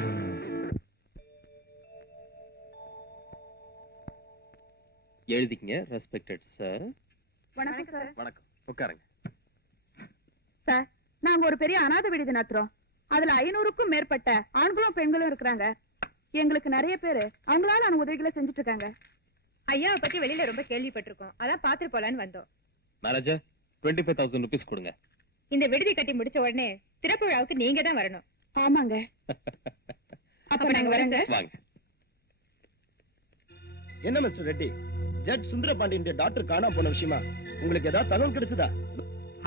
எழுதிக்கங்க. Respected sir. வணக்கம் சார். வணக்கம், உட்காருங்க. சார், நாங்க ஒரு பெரிய அநாத விடுதி நடத்துறோம். அதுல 500க்கும் மேற்பட்ட ஆண்களும் பெண்களும் இருக்கிறாங்க. எங்களுக்கு நிறைய பேரு அவங்களால உதவிகளை செஞ்சுட்டு இருக்காங்க. ஐயாவை பத்தி வெளியில ரொம்ப கேள்விப்பட்டிருக்கோம், அதான் பாத்துட்டு போலான்னு வந்தோம். மேனேஜர் 25,000 rupees கொடுங்க. இந்த விடுதி கட்டி முடிச்ச உடனே திறப்பு விழாவுக்கு நீங்க தான் வரணும். ஆமாங்க. அப்ப நாங்க வரங்க. வாங்க. என்ன mister Reddy, judge Sundarapandian doctor காணாம போன விஷயமா உங்களுக்கு ஏதாவது தகவல் கிடைச்சதா?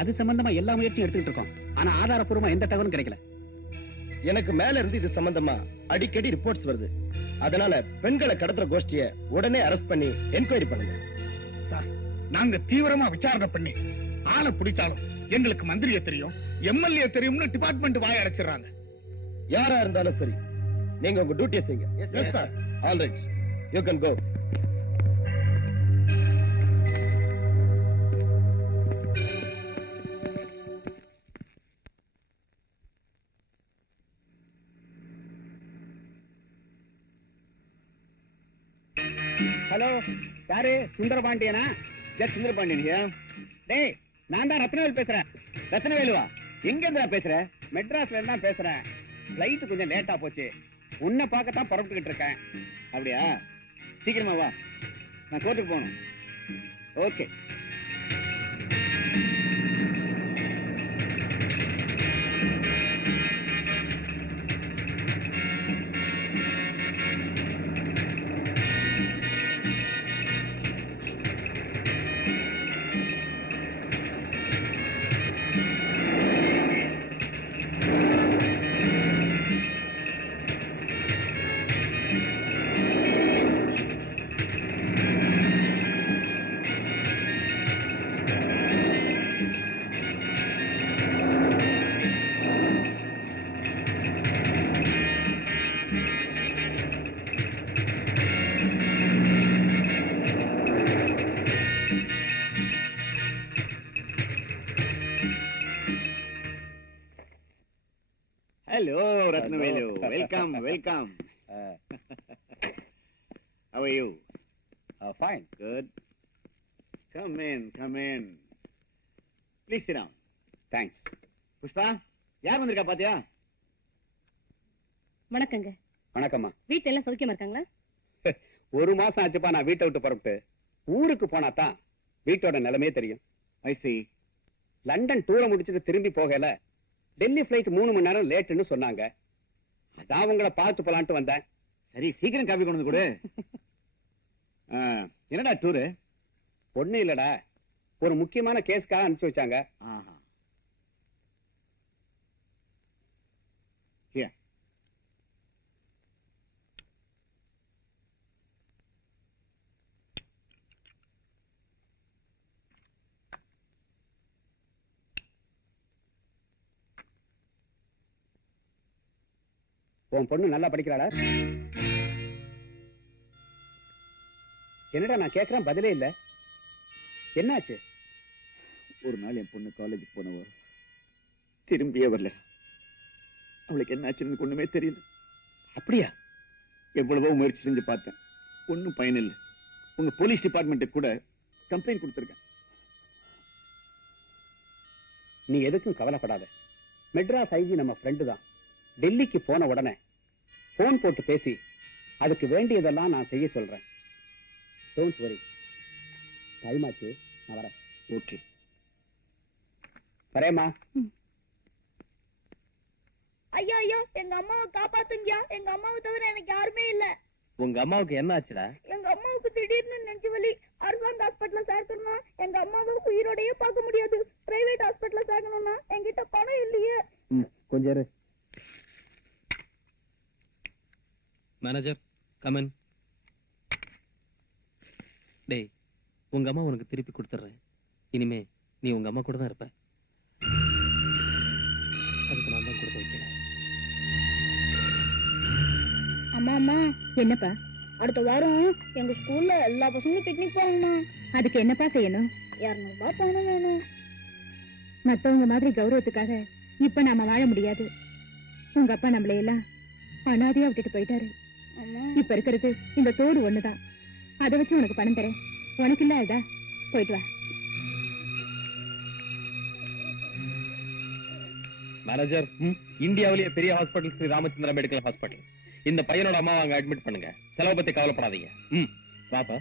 அது சம்பந்தமா எல்லா முயற்சியும் எடுத்துக்கிட்டு இருக்கோம். ஆனா ஆதாரப்பூர்வமா எந்த தகவலும் கிடைக்கல. எனக்கு மேல இருந்து இது சம்பந்தமா அடிக்கடி ரிப்போர்ட்ஸ் வருது. அதனால பெண்களை கடத்துற கோஷ்டிய உடனே அரெஸ்ட் பண்ணி என்கொயரி பண்ணுங்க. நாங்க தீவிரமா விசாரணை பண்ணி ஆளை பிடிச்சாலும் எங்களுக்கு மந்திரிய தெரியும், எம்எல்ஏ தெரியும்னு டிபார்ட்மெண்ட் வாய அடைச்சிடறாங்க. யாரா இருந்தாலும் சரி, நீங்க உங்க டியூட்டியை செய்யுங்க. All right, you can go. Hello, யாரு? சுந்தரபாண்டியனா? ஜட் சுந்தரபாண்டியன். டேய், நான் தான் ரத்னவேல் பேசுறேன். ரத்னவேலுவா? எங்க இருந்தா பேசுற? மெட்ராஸ்ல தான் பேசுறேன். ஃபிளைட் கொஞ்சம் லேட்டா போச்சு. உன்னை பார்க்கத்தான் புறப்பட்டுக்கிட்டு இருக்கேன். அப்படியா? சீக்கிரமா வா, நான் கோர்ட்டுக்கு போகணும். Okay. Hello, Ratnavelu. Welcome, welcome. How are you? Fine. Good. Come in, come in. Please sit down. Thanks. Pushpa, யார் வந்திருக்கா பாத்தியா? வணக்கங்க. வணக்கம்மா. வீட்டுல எல்லாம் சௌக்கியமா இருக்காங்களா? ஒரு மாசம் ஆச்சுப்பா நான் வீட்டை விட்டு புறப்பட்டு. ஊருக்கு போனா தான் வீட்டோட நிலைமையே தெரியும். I see. லண்டன் டூரை முடிச்சுட்டு திரும்பி போகல. டெல்லி பிளைட் 3 மணி நேரம் லேட்டுன்னு சொன்னாங்க. அதான் உங்களை பார்த்து போலான்ட்டு வந்தேன். சரி, சீக்கிரம் காபி கொண்டு வந்து கொடு. என்னடா டூரு? ஒண்ணும் இல்லடா, ஒரு முக்கியமான கேஸ்க்காக அனுப்பிச்சு வச்சாங்க. ஆஹா. Here. உன் பொண்ணு நல்லா படிக்கிறாளா? என்னடா நான் கேட்கிறேன் பதிலே இல்ல, என்னாச்சு? ஒரு நாள் என் பொண்ணு காலேஜுக்கு போனவோ திரும்பியே வரல. அவளுக்கு என்னாச்சுன்னு ஒண்ணுமே தெரியல. அப்படியா? எவ்வளவோ முயற்சி செஞ்சு பார்த்தேன், ஒன்னும் பயன் இல்லை. உங்க போலீஸ் டிபார்ட்மெண்ட்டுக்கு கூட கம்ப்ளைண்ட் கொடுத்திருக்கேன். நீ எதுக்கும் கவலைப்படாத. மெட்ராஸ் ஐஜி நம்ம ஃப்ரெண்டு தான். டெல்லிக்கு போன உடனே போன் போட்டு பேசி அதுக்கு வேண்டியதெல்லாம் நான் செய்ய சொல்றேன். Don't worry. டைம் ஆச்சு, நான் வரேன். ஓகே, வரேம்மா. ஐயோ ஐயோ, எங்க அம்மாவை காப்பாத்துங்கயா. எங்க அம்மாவை தவிர எனக்கு யாருமே இல்ல. உங்க அம்மாவுக்கு என்ன ஆச்சுடா? எங்க அம்மாவுக்கு திடீர்னு நெஞ்சு வலி. அரசாங்க ஹாஸ்பிட்டல்ல சேர்க்கணும்னா எங்க அம்மாவை உயிரோடயே பார்க்க முடியாது. பிரைவேட் ஹாஸ்பிட்டல்ல சேர்க்கணும்னா என்கிட்ட பணம் இல்லையே. கொஞ்சம் இரு. Manager come on. டேய், உங்க அம்மா உனக்கு திருப்பி கொடுத்துறேன். இனிமே நீ உங்க அம்மா கூட தான் இருப்ப. அதுக்கு நான் தான் கொடுத்து வைக்கிறேன். அம்மா அம்மா, என்னப்பா? அடுத்த வாரம் எங்க ஸ்கூல்ல எல்லா பசங்களும் பிக்னிக் போறாங்கம்மா. அதுக்கு என்னப்பா செய்யணும்? 200 ரூபாய் பணம் வேணும். மத்தவங்க மாதிரி கௌரவத்துக்காக இப்ப நாம வாழ முடியாது. உங்க அப்பா நம்மளை எல்லாம் அனாதையா விட்டுட்டு போயிட்டாரு. இப்ப இருக்கிறது இந்த தோடு ஒண்ணுதான். அதை வச்சு உனக்கு பணம் தரேன். உனக்கு இல்ல அதா, போயிட்டு வா. மேனேஜர், இந்தியாவிலேயே பெரிய hospital Sri Ramachandra medical hospital. இந்த பையனோட அம்மா அங்க அட்மிட் பண்ணுங்க. செலவு பத்தி கவலைப்படாதீங்க. வாப்பா.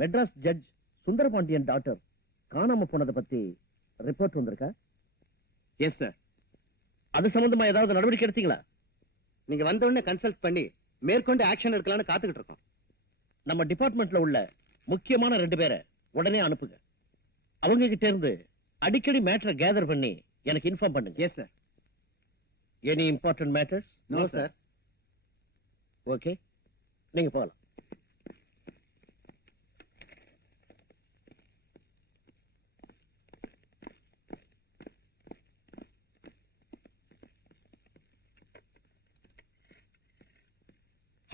மெட்ராஸ் ஜட்ஜ் சுந்தரபாண்டியன் டாக்டர் காணாம போனதை பத்தி ரிப்போர்ட் வந்திருக்கா? Yes sir. அது சம்பந்தமா ஏதாவது நடவடிக்கை எடுத்தீங்களா? நீங்க வந்த உடனே கன்சல்ட் பண்ணி மேற்கொண்டு ஆக்ஷன் எடுக்கலாம்னு காத்துக்கிட்டு இருக்கோம். நம்ம டிபார்ட்மெண்ட்ல உள்ள முக்கியமான 2 பேரை உடனே அனுப்புங்க. அவங்க கிட்ட இருந்து அடிக்கடி மேட்டரை கேதர் பண்ணி எனக்கு இன்ஃபார்ம் பண்ணுங்க. Yes sir. Any important matters? No sir. Okay, நீங்க போகலாம்.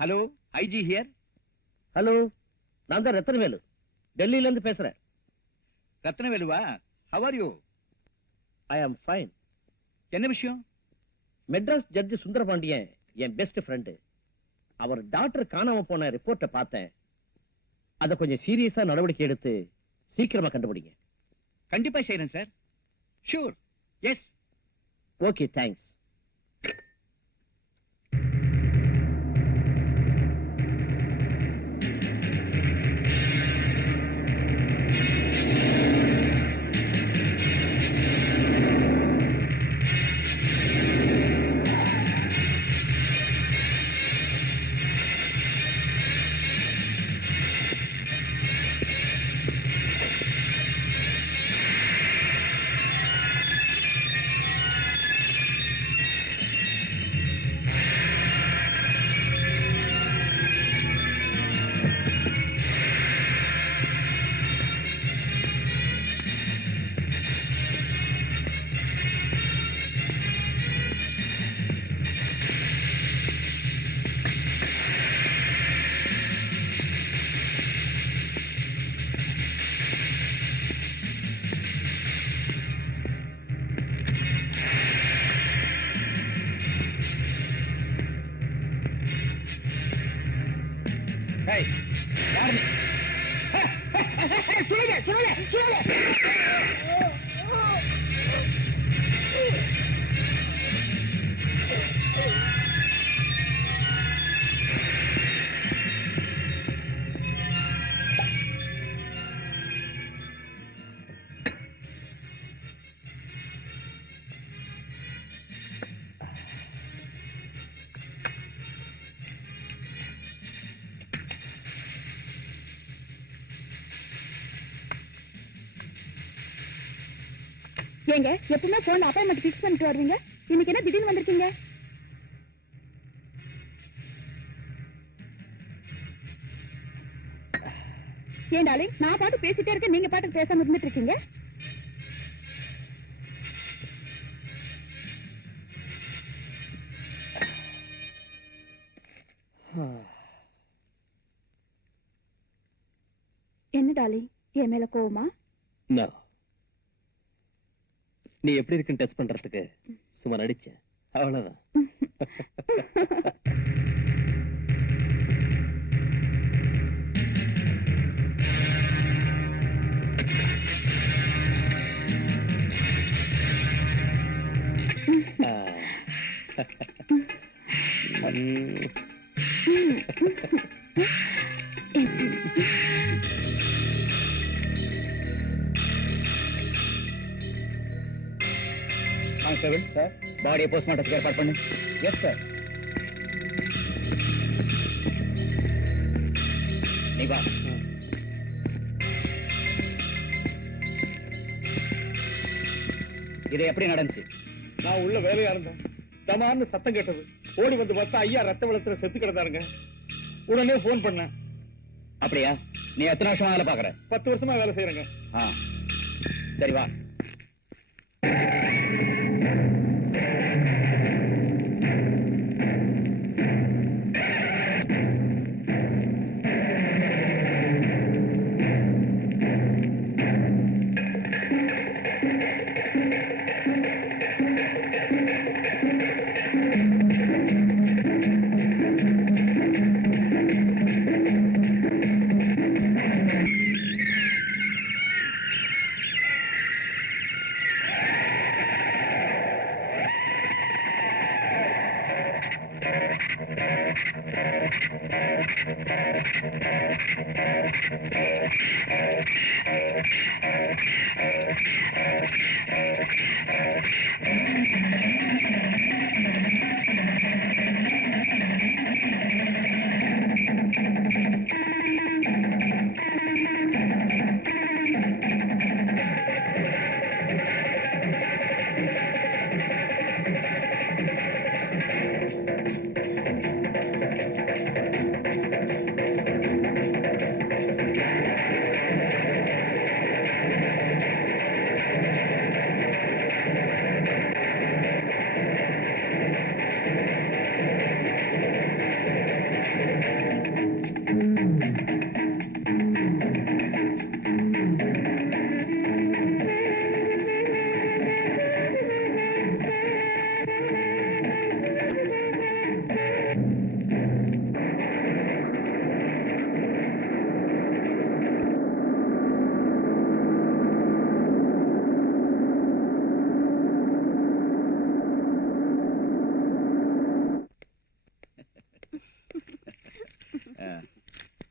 Hello, IG here. ஹலோ, நான் தான் ரத்னவேலு, டெல்லியில இருந்து பேசுறேன். ரத்னவேலுவா? How are you? I am fine. என்ன விஷயம்? மெட்ராஸ் ஜட்ஜ் சுந்தரபாண்டியன் என் பெஸ்ட் ஃப்ரெண்டு. அவர் டாக்டர் காணாம போன ரிப்போர்ட்டை பார்த்தேன். அதை கொஞ்சம் சீரியஸா நடவடிக்கை எடுத்து சீக்கிரமா கண்டுபிடிங்க. கண்டிப்பா செய்யறேன் sir. Sure. Yes. Okay, thanks. ஏங்க, எப்பவுமே போன்ல அப்பாயின்மெண்ட் ஃபிக்ஸ் பண்ணிட்டு வருவீங்க, இன்னைக்கு என்ன திடீர்னு வந்திருக்கீங்க? ஏன் டார்லிங், நான் பாட்டு பேசிட்டே இருக்கேன், நீங்க பாட்டுக்கு பேசாம இருந்துட்டு இருக்கீங்க. என்ன டார்லிங், என் மேல கோவமா? நீ எப்படி இருக்குன்னு டெஸ்ட் பண்றதுக்கு சும்மா நடிச்சேன், அவ்வளவுதான். சார், பாடியை போஸ்ட்மார்ட்டத்துக்கு ஏற்பாடு பண்ணு. Yes sir. நீ வா. இது எப்படி நடந்துச்சு? நான் உள்ள வேலையா இருந்தேன். தமான்னு சத்தம் கேட்டது. ஓடி வந்து பார்த்தா ஐயா ரத்த வெள்ளத்துல செத்து கிடந்தாருங்க. உடனே போன் பண்ணேன். அப்படியா? நீ எத்தனை வருஷமா வேலை பாக்குற? 10 வருஷமா வேலை செய்யறேங்க. சரி வா.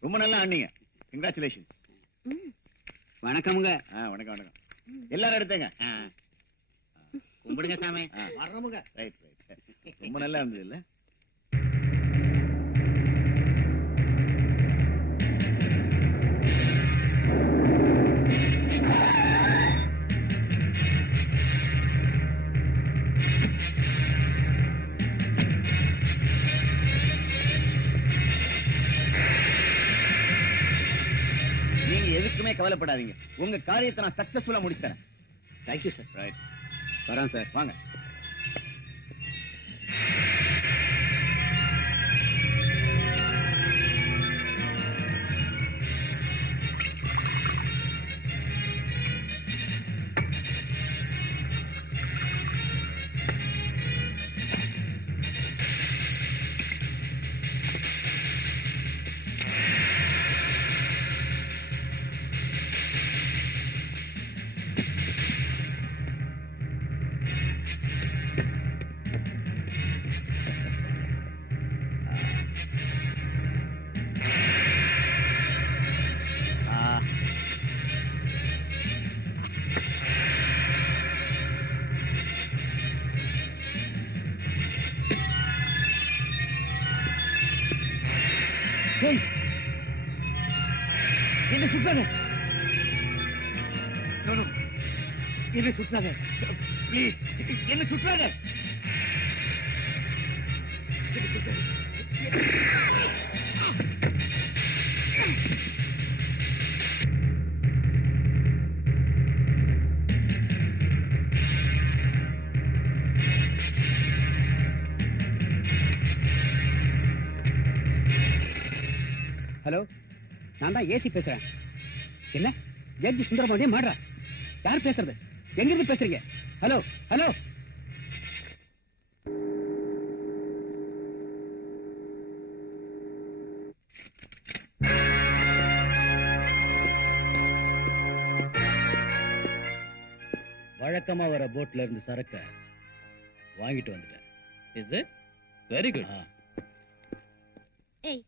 ரொம்ப நல்லா ஆனீங்க. கங்க்ராச்சுலேஷன். வணக்கமுங்க. வணக்கம் வணக்கம். எல்லாரும் எடுத்தேங்க. கும்பிடுங்க சாமி. வர்றமுங்க. Right right. ரொம்ப நல்லா இருந்தது இல்ல? எதுக்குமே கவலைப்படாதீங்க. உங்க காரியத்தை நான் சக்சஸ்ஃபுல்லா முடிச்சேன். Thank you sir. ரைட். வரேன் சார். வாங்க. என்ன சுற்றாங்க? என்ன சுற்றாங்க? ப்ளீஸ் என்ன சுற்றாங்க? ஹலோ, நான் தான் ஏசி பேசுறேன். என்ன ஜட்ஜி சுந்தரபாண்டிய மாடுறா? யார் பேசுறது? எங்க இருந்து பேசுறீங்க? Hello hello. வழக்கமா வர போட்ல இருந்து சரக்க வாங்கிட்டு வந்துட்டேன். Is it very good. ஏய்,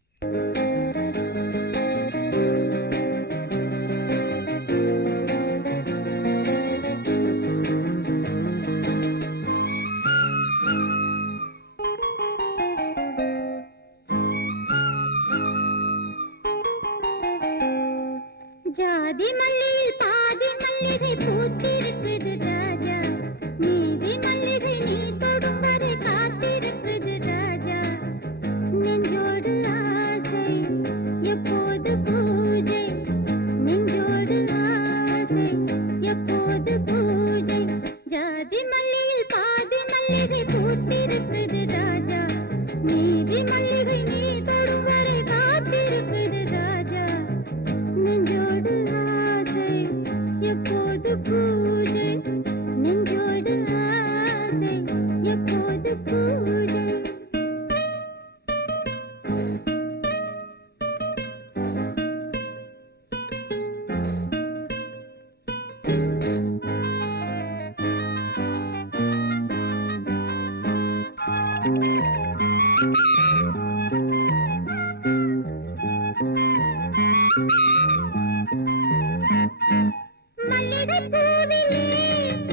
ஜாதி மல்லியில் பாதி மல்லிகை பூத்திருக்குது ராஜா, நீதி மல்லிகை நீ தொடும் வரை காத்திருக்குது ராஜா. நெஞ்சோடு ஆசை எப்போது பூஜை, நெஞ்சோடு ஆசை எப்போது பூஜை. ஜாதி மல்லியில் பாதி மல்லிகை பூத்திருக்குது ராஜா, நீதி மல்லிகை நீ தொடும் வரை காத்திருக்குது ராஜா. நெஞ்சோடு ஆசை எப்போது பூஜை, நெஞ்சோடு ஆசை எப்போது பூஜை. மல்லிகை பூவிலே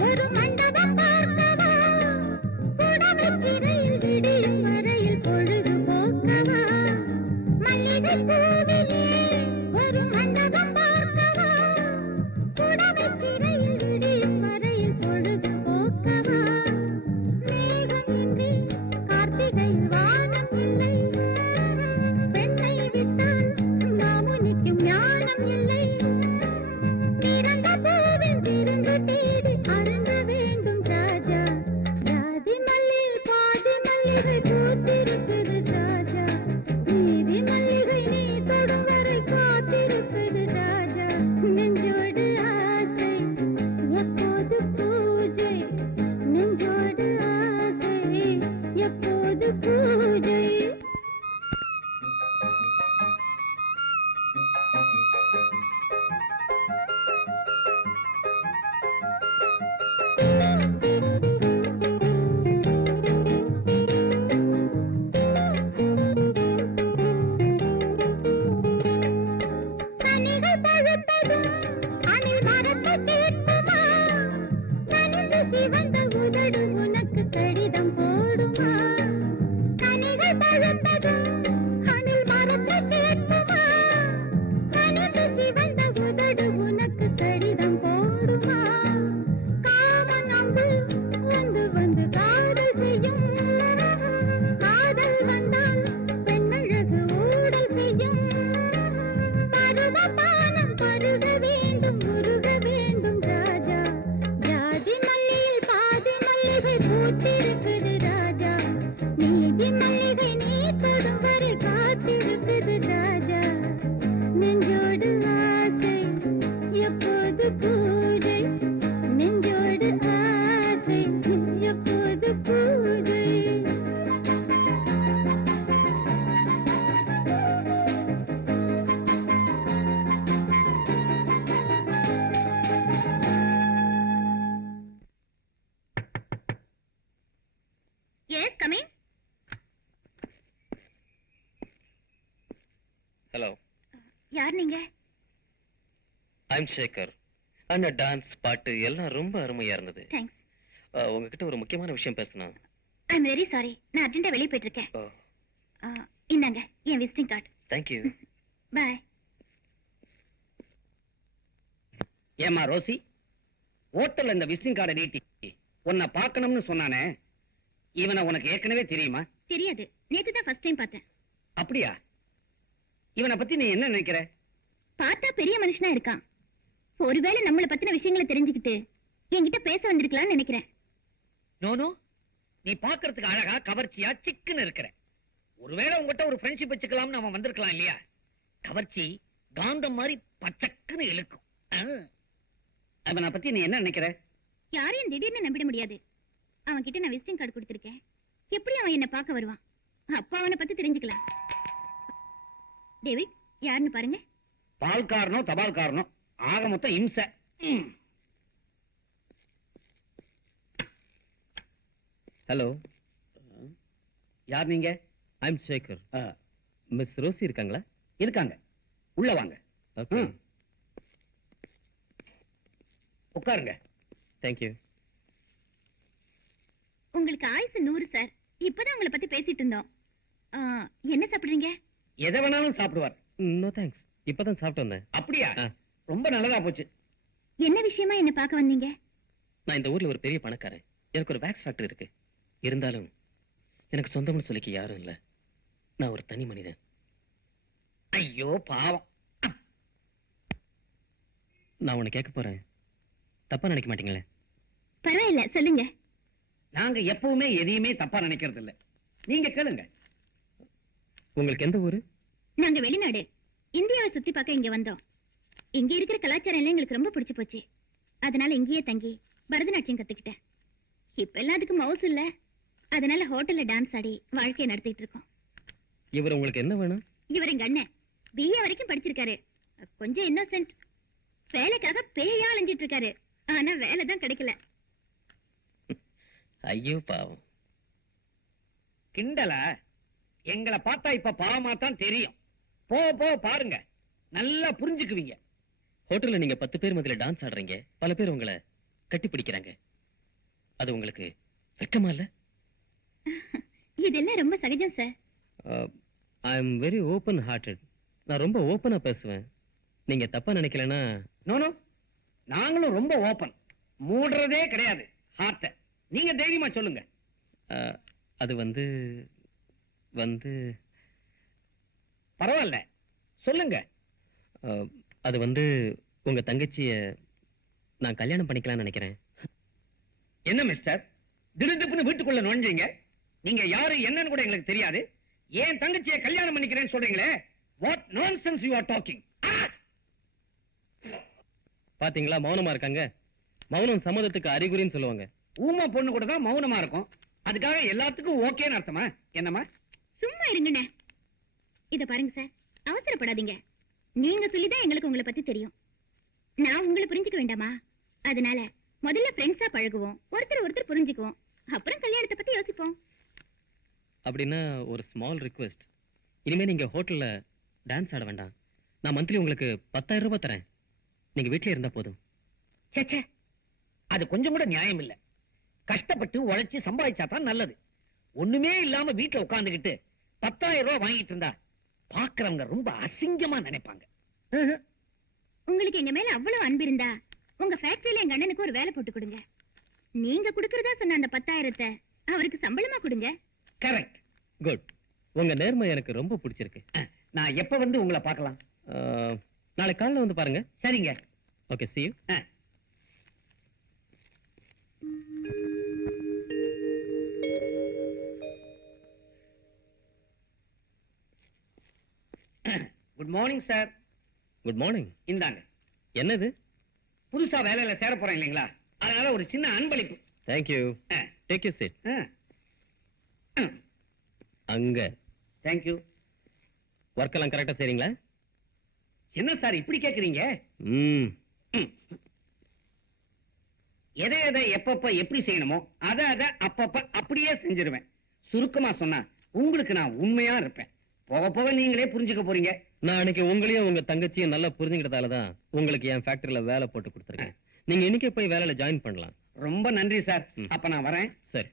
ஒரு மண்டபம் பார்க்கவா, புடவைச்சிறையில் விடியும் வரையில் பொழுது போக்கவா. மல்லிகை பூவிலே ஒரு மண்டபம் பார்க்கவா, புடவைச்சிறையில் விடியும் வரையில் பொழுது போக்கவா. மேகமின்றி கார்த்திகையில் வானம் இல்லை, பெண்ணை விட்டால் மாமுனிக்கும் ஞானம் இல்லை. திறந்த பூவில் திருந்து தேடி அருந்த வேண்டும் ராஜா, ஜாதி மல்லியில் பாதி மல்லிகை பூத்திருக்குது ராஜா, நீதி மல்லிகை நீ தொடும் வரை காத்திருக்குது ராஜா. நெஞ்சோடு ஆசை எப்போது பூஜை, நெஞ்சோடு ஆசை எப்போது பூஜை. கனிகள் பழுத்ததும் அணில் மரத்தை கேட்குமா, நனிந்து சிவந்த உதடு உனக்கு கடிதம் போடுமா. கனிகள் பழுத்ததும் அணில் மரத்தை கேட்குமா, நனிந்து சிவந்த உதடு உனக்கு கடிதம் போடுமா. காமன் அம்பு வந்து வந்து காதல் செய்யும், காதல் வந்தால் பெண்ணழகு ஊடல் செய்யும். பருவபானம் பருக வேண்டும் உருக வேண்டும் ராஜா, ஜாதி மல்லியில் பாதி மல்லிகை பூத்திருக்குது ராஜா, நீதி மல்லிகை நீ தொடும் வரை காத்திருக்குது ராஜா. நெஞ்சோடு ஆசை எப்போது பூஜை, நெஞ்சோடு ஆசை எப்போது பூஜை. yes, come in. ஹலோ, யார் நீங்க? ஐம் சேகர். அந்த டான்ஸ் பாட்டு எல்லாம் ரொம்ப அருமையா இருந்தது. தேங்க்ஸ். உங்ககிட்ட ஒரு முக்கியமான விஷயம் பேசணும். ஐ எம் வெரி சாரி, நான் அர்ஜென்ட்டா வெளியே போயிட்டு இருக்கேன். இந்தாங்க என் விசிட்டிங் கார்டு. தேங்க்யூ. பாய். ஏமா ரோசி, ஹோட்டல்ல இந்த விசிட்டிங் கார்டை நீட்டி உன்னை பார்க்கணும்னு சொன்னானே, இவனை உனக்கு ஏற்கனவே தெரியுமா? தெரியாது, நேத்து தான் ஃபர்ஸ்ட் டைம் பார்த்தேன். அப்படியா? இவனை பத்தி நீ என்ன நினைக்கிற? பார்த்தா பெரிய மனுஷனா இருக்கான். ஒருவேளை நம்மள பத்தின விஷயங்களை தெரிஞ்சுக்கிட்டு என்கிட்ட பேச வந்திருக்கலாம்னு நினைக்கிறேன். நோ, நீ பாக்குறதுக்கு அழகா கவர்ச்சியா சிக்குன்னு இருக்கிற. ஒருவேளை உங்ககிட்ட ஒரு ஃப்ரெண்ட்ஷிப் வச்சுக்கலாம்னு அவன் வந்திருக்கலாம் இல்லையா? கவர்ச்சி காந்தம் மாதிரி பச்சக்குன்னு இழுக்கும். அவனை பத்தி நீ என்ன நினைக்கிற? யாரையும் திடீர்னு நம்பிட முடியாது. அவன் கிட்ட நான் விசிட்டிங் கார்டு கொடுத்திருக்கேன். எப்படி அவன் என்ன பார்க்க வருவான்? அப்பா அவனை பத்தி தெரிஞ்சுக்கலாம். டேவிட் யாருன்னு பாருங்க. பால்காரனோ தபால்காரனோ ஆக மொத்தம் இம்சை. ஹலோ, யார் நீங்க? ஐம் சேகர். மிஸ் ரோசி இருக்காங்களா? இருக்காங்க, உள்ள வாங்க. ஓகே, உட்காருங்க. தேங்க்யூ. உங்களுக்கு ஆயுசு 100 சார். இப்பதான் உங்களை பத்தி பேசிட்டு இருந்தோம். என்ன சாப்பிடுறீங்க? எதை வேணாலும் சாப்பிடுவார். நோ தேங்க்ஸ், இப்பதான் சாப்பிட்டு வந்தேன். அப்படியா? ரொம்ப நல்லதா போச்சு. என்ன விஷயமா என்ன பார்க்க வந்தீங்க? நான் இந்த ஊர்ல ஒரு பெரிய பணக்காரன். எனக்கு ஒரு வேக்ஸ் ஃபேக்டரி இருக்கு. இருந்தாலும் எனக்கு சொந்தம்னு சொல்லிக்க யாரும் இல்ல. நான் ஒரு தனி மனிதன். ஐயோ பாவம். நான் உன்னை கேட்க போறேன், தப்பா நினைக்க மாட்டீங்களே? பரவாயில்ல, சொல்லுங்க. நாங்க எப்பவுமே எதையுமே தப்பா நினைக்கிறது இல்ல. நீங்க கேளுங்க. உங்களுக்கு எந்த ஊரு? நாங்க வெளிநாடு, இந்தியாவை சுத்தி பார்க்க இங்க வந்தோம். இங்க இருக்கிற கலாச்சாரம் எல்லாம் எங்களுக்கு ரொம்ப பிடிச்சு போச்சு. அதனால இங்கேயே தங்கி பரதநாட்டியம் கத்துக்கிட்டேன். இப்ப எல்லாத்துக்கும் மவுஸ் இல்ல, அதனால ஹோட்டல்ல டான்ஸ் ஆடி வாழ்க்கையை நடத்திட்டு இருக்கோம். இவர் உங்களுக்கு என்ன வேணும்? இவர் எங்க அண்ணன். BA வரைக்கும் படிச்சிருக்காரு. கொஞ்சம் இன்னோசென்ட். வேலைக்காக பேயா அலைஞ்சிட்டு இருக்காரு. ஆனா வேலை தான் கிடைக்கல. ஐயோ பாவம். கிண்டலா? எங்களை பார்த்தா இப்ப பாவமா தான் தெரியும். போ பாருங்க, நல்லா புரிஞ்சுக்குவீங்க. ஹோட்டல்ல நீங்க 10 பேர் மத்தியில டான்ஸ் ஆடுறீங்க. பல பேர் உங்களை கட்டி பிடிக்கிறாங்க. அது உங்களுக்கு வெட்கமா இல்ல? இதெல்லாம் ரொம்ப சகஜம் sir. I am very open hearted. நான் ரொம்ப ஓபனா பேசுவேன். நீங்க தப்பா நினைக்கலன்னா. நோ, நாங்களும் ரொம்ப ஓபன், மூடுறதே கிடையாது ஹார்ட்ட. நீங்க தைரியமா சொல்லுங்க. அது வந்து பரவாயில்ல, சொல்லுங்க. அது வந்து உங்க தங்கச்சிய நான் கல்யாணம் பண்ணிக்கலாம்னு நினைக்கிறேன். என்ன மிஸ்டர், திடுதிப்புன்னு வீட்டுக்குள்ள நுழைஞ்சீங்க? நீங்க யாரு என்னன்னு கூட எங்களுக்கு தெரியாது. ஏன் தங்கச்சியை கல்யாணம் பண்ணிக்கிறேன்னு சொல்றீங்களே? What nonsense you are talking? பாத்தீங்களா, மௌனமா இருக்காங்க. மௌனம் சம்மதத்துக்கு அறிகுறின்னு சொல்லுவாங்க. ஊமா பொண்ணு கூட தான் மௌனமா இருக்கும். அதுக்காக எல்லாத்துக்கும் ஓகேன்னு அர்த்தமா? என்னமா? சும்மா இருங்கண்ணே. இத பாருங்க சார், அவசரப்படாதீங்க. நீங்க சொல்லிதான் எங்களுக்கு உங்களை பத்தி தெரியும். நான் உங்களை புரிஞ்சுக்க வேண்டாமா? அதனால முதல்ல ஃப்ரெண்ட்ஸா பழகுவோம், ஒருத்தர் புரிஞ்சுக்குவோம், அப்புறம் கல்யாணத்தை பத்தி யோசிப்போம். அப்படின்னா ஒரு ஸ்மால் ரிக்வெஸ்ட். இனிமே நீங்க ஹோட்டல்ல டான்ஸ் ஆட வேண்டாம். நான் மந்த்லி உங்களுக்கு 10,000 ரூபாய் தரேன். நீங்க வீட்லயே இருந்தா போதும். சே, அது கொஞ்சம் கூட நியாயம் இல்ல. கஷ்டப்பட்டு உழைச்சு சம்பாதிச்சா தான் நல்லது. ஒண்ணுமே இல்லாம வீட்டுல உட்கார்ந்துகிட்டு 10,000 ரூபாய் வாங்கிட்டு இருந்தா பாக்குறவங்க ரொம்ப அசிங்கமா நினைப்பாங்க. உங்களுக்கு எங்க மேல அவ்வளவு அன்பு இருந்தா உங்க ஃபேக்டரியில எங்க அண்ணனுக்கு ஒரு வேலை போட்டு கொடுங்க. நீங்க கொடுக்கறதா சொன்ன அந்த 10,000 அவருக்கு சம்பளமா கொடுங்க. கரெக்ட். குட். உங்க நேர்மை எனக்கு ரொம்ப பிடிச்சிருக்கு. நான் எப்ப வந்து உங்களை பார்க்கலாம்? நாளை காலையில வந்து பாருங்க. சரிங்க. Okay, see you. Good morning sir. Good morning. இந்தாங்க. என்னது? புதுசா வேலையில சேர போறேன் இல்லைங்களா, அதனால ஒரு சின்ன அன்பளிப்பு. Thank you. Take you seat. அங்க. Thank you. ஒர்க் எல்லாம் கரெக்டா செய்றீங்களா? என்ன சார் இப்படி கேக்குறீங்க? எதை எப்பப்ப எப்படி செய்யணுமோ அதை அப்பப்ப அப்படியே செஞ்சிருவேன். சுருக்கமா சொன்னா உங்களுக்கு நான் உண்மையா இருப்பேன். போக போக நீங்களே புரிஞ்சுக்க போறீங்க. நான் அன்னைக்கு உங்களையும் உங்க தங்கச்சியும் நல்லா புரிஞ்சுக்கிட்டதாலதான் உங்களுக்கு என் ஃபேக்டரியில வேலை போட்டு கொடுத்துருக்கேன். நீங்க இன்னைக்கே போய் வேலையில ஜாயின் பண்ணலாம். ரொம்ப நன்றி சார். அப்ப நான் வரேன். சரி.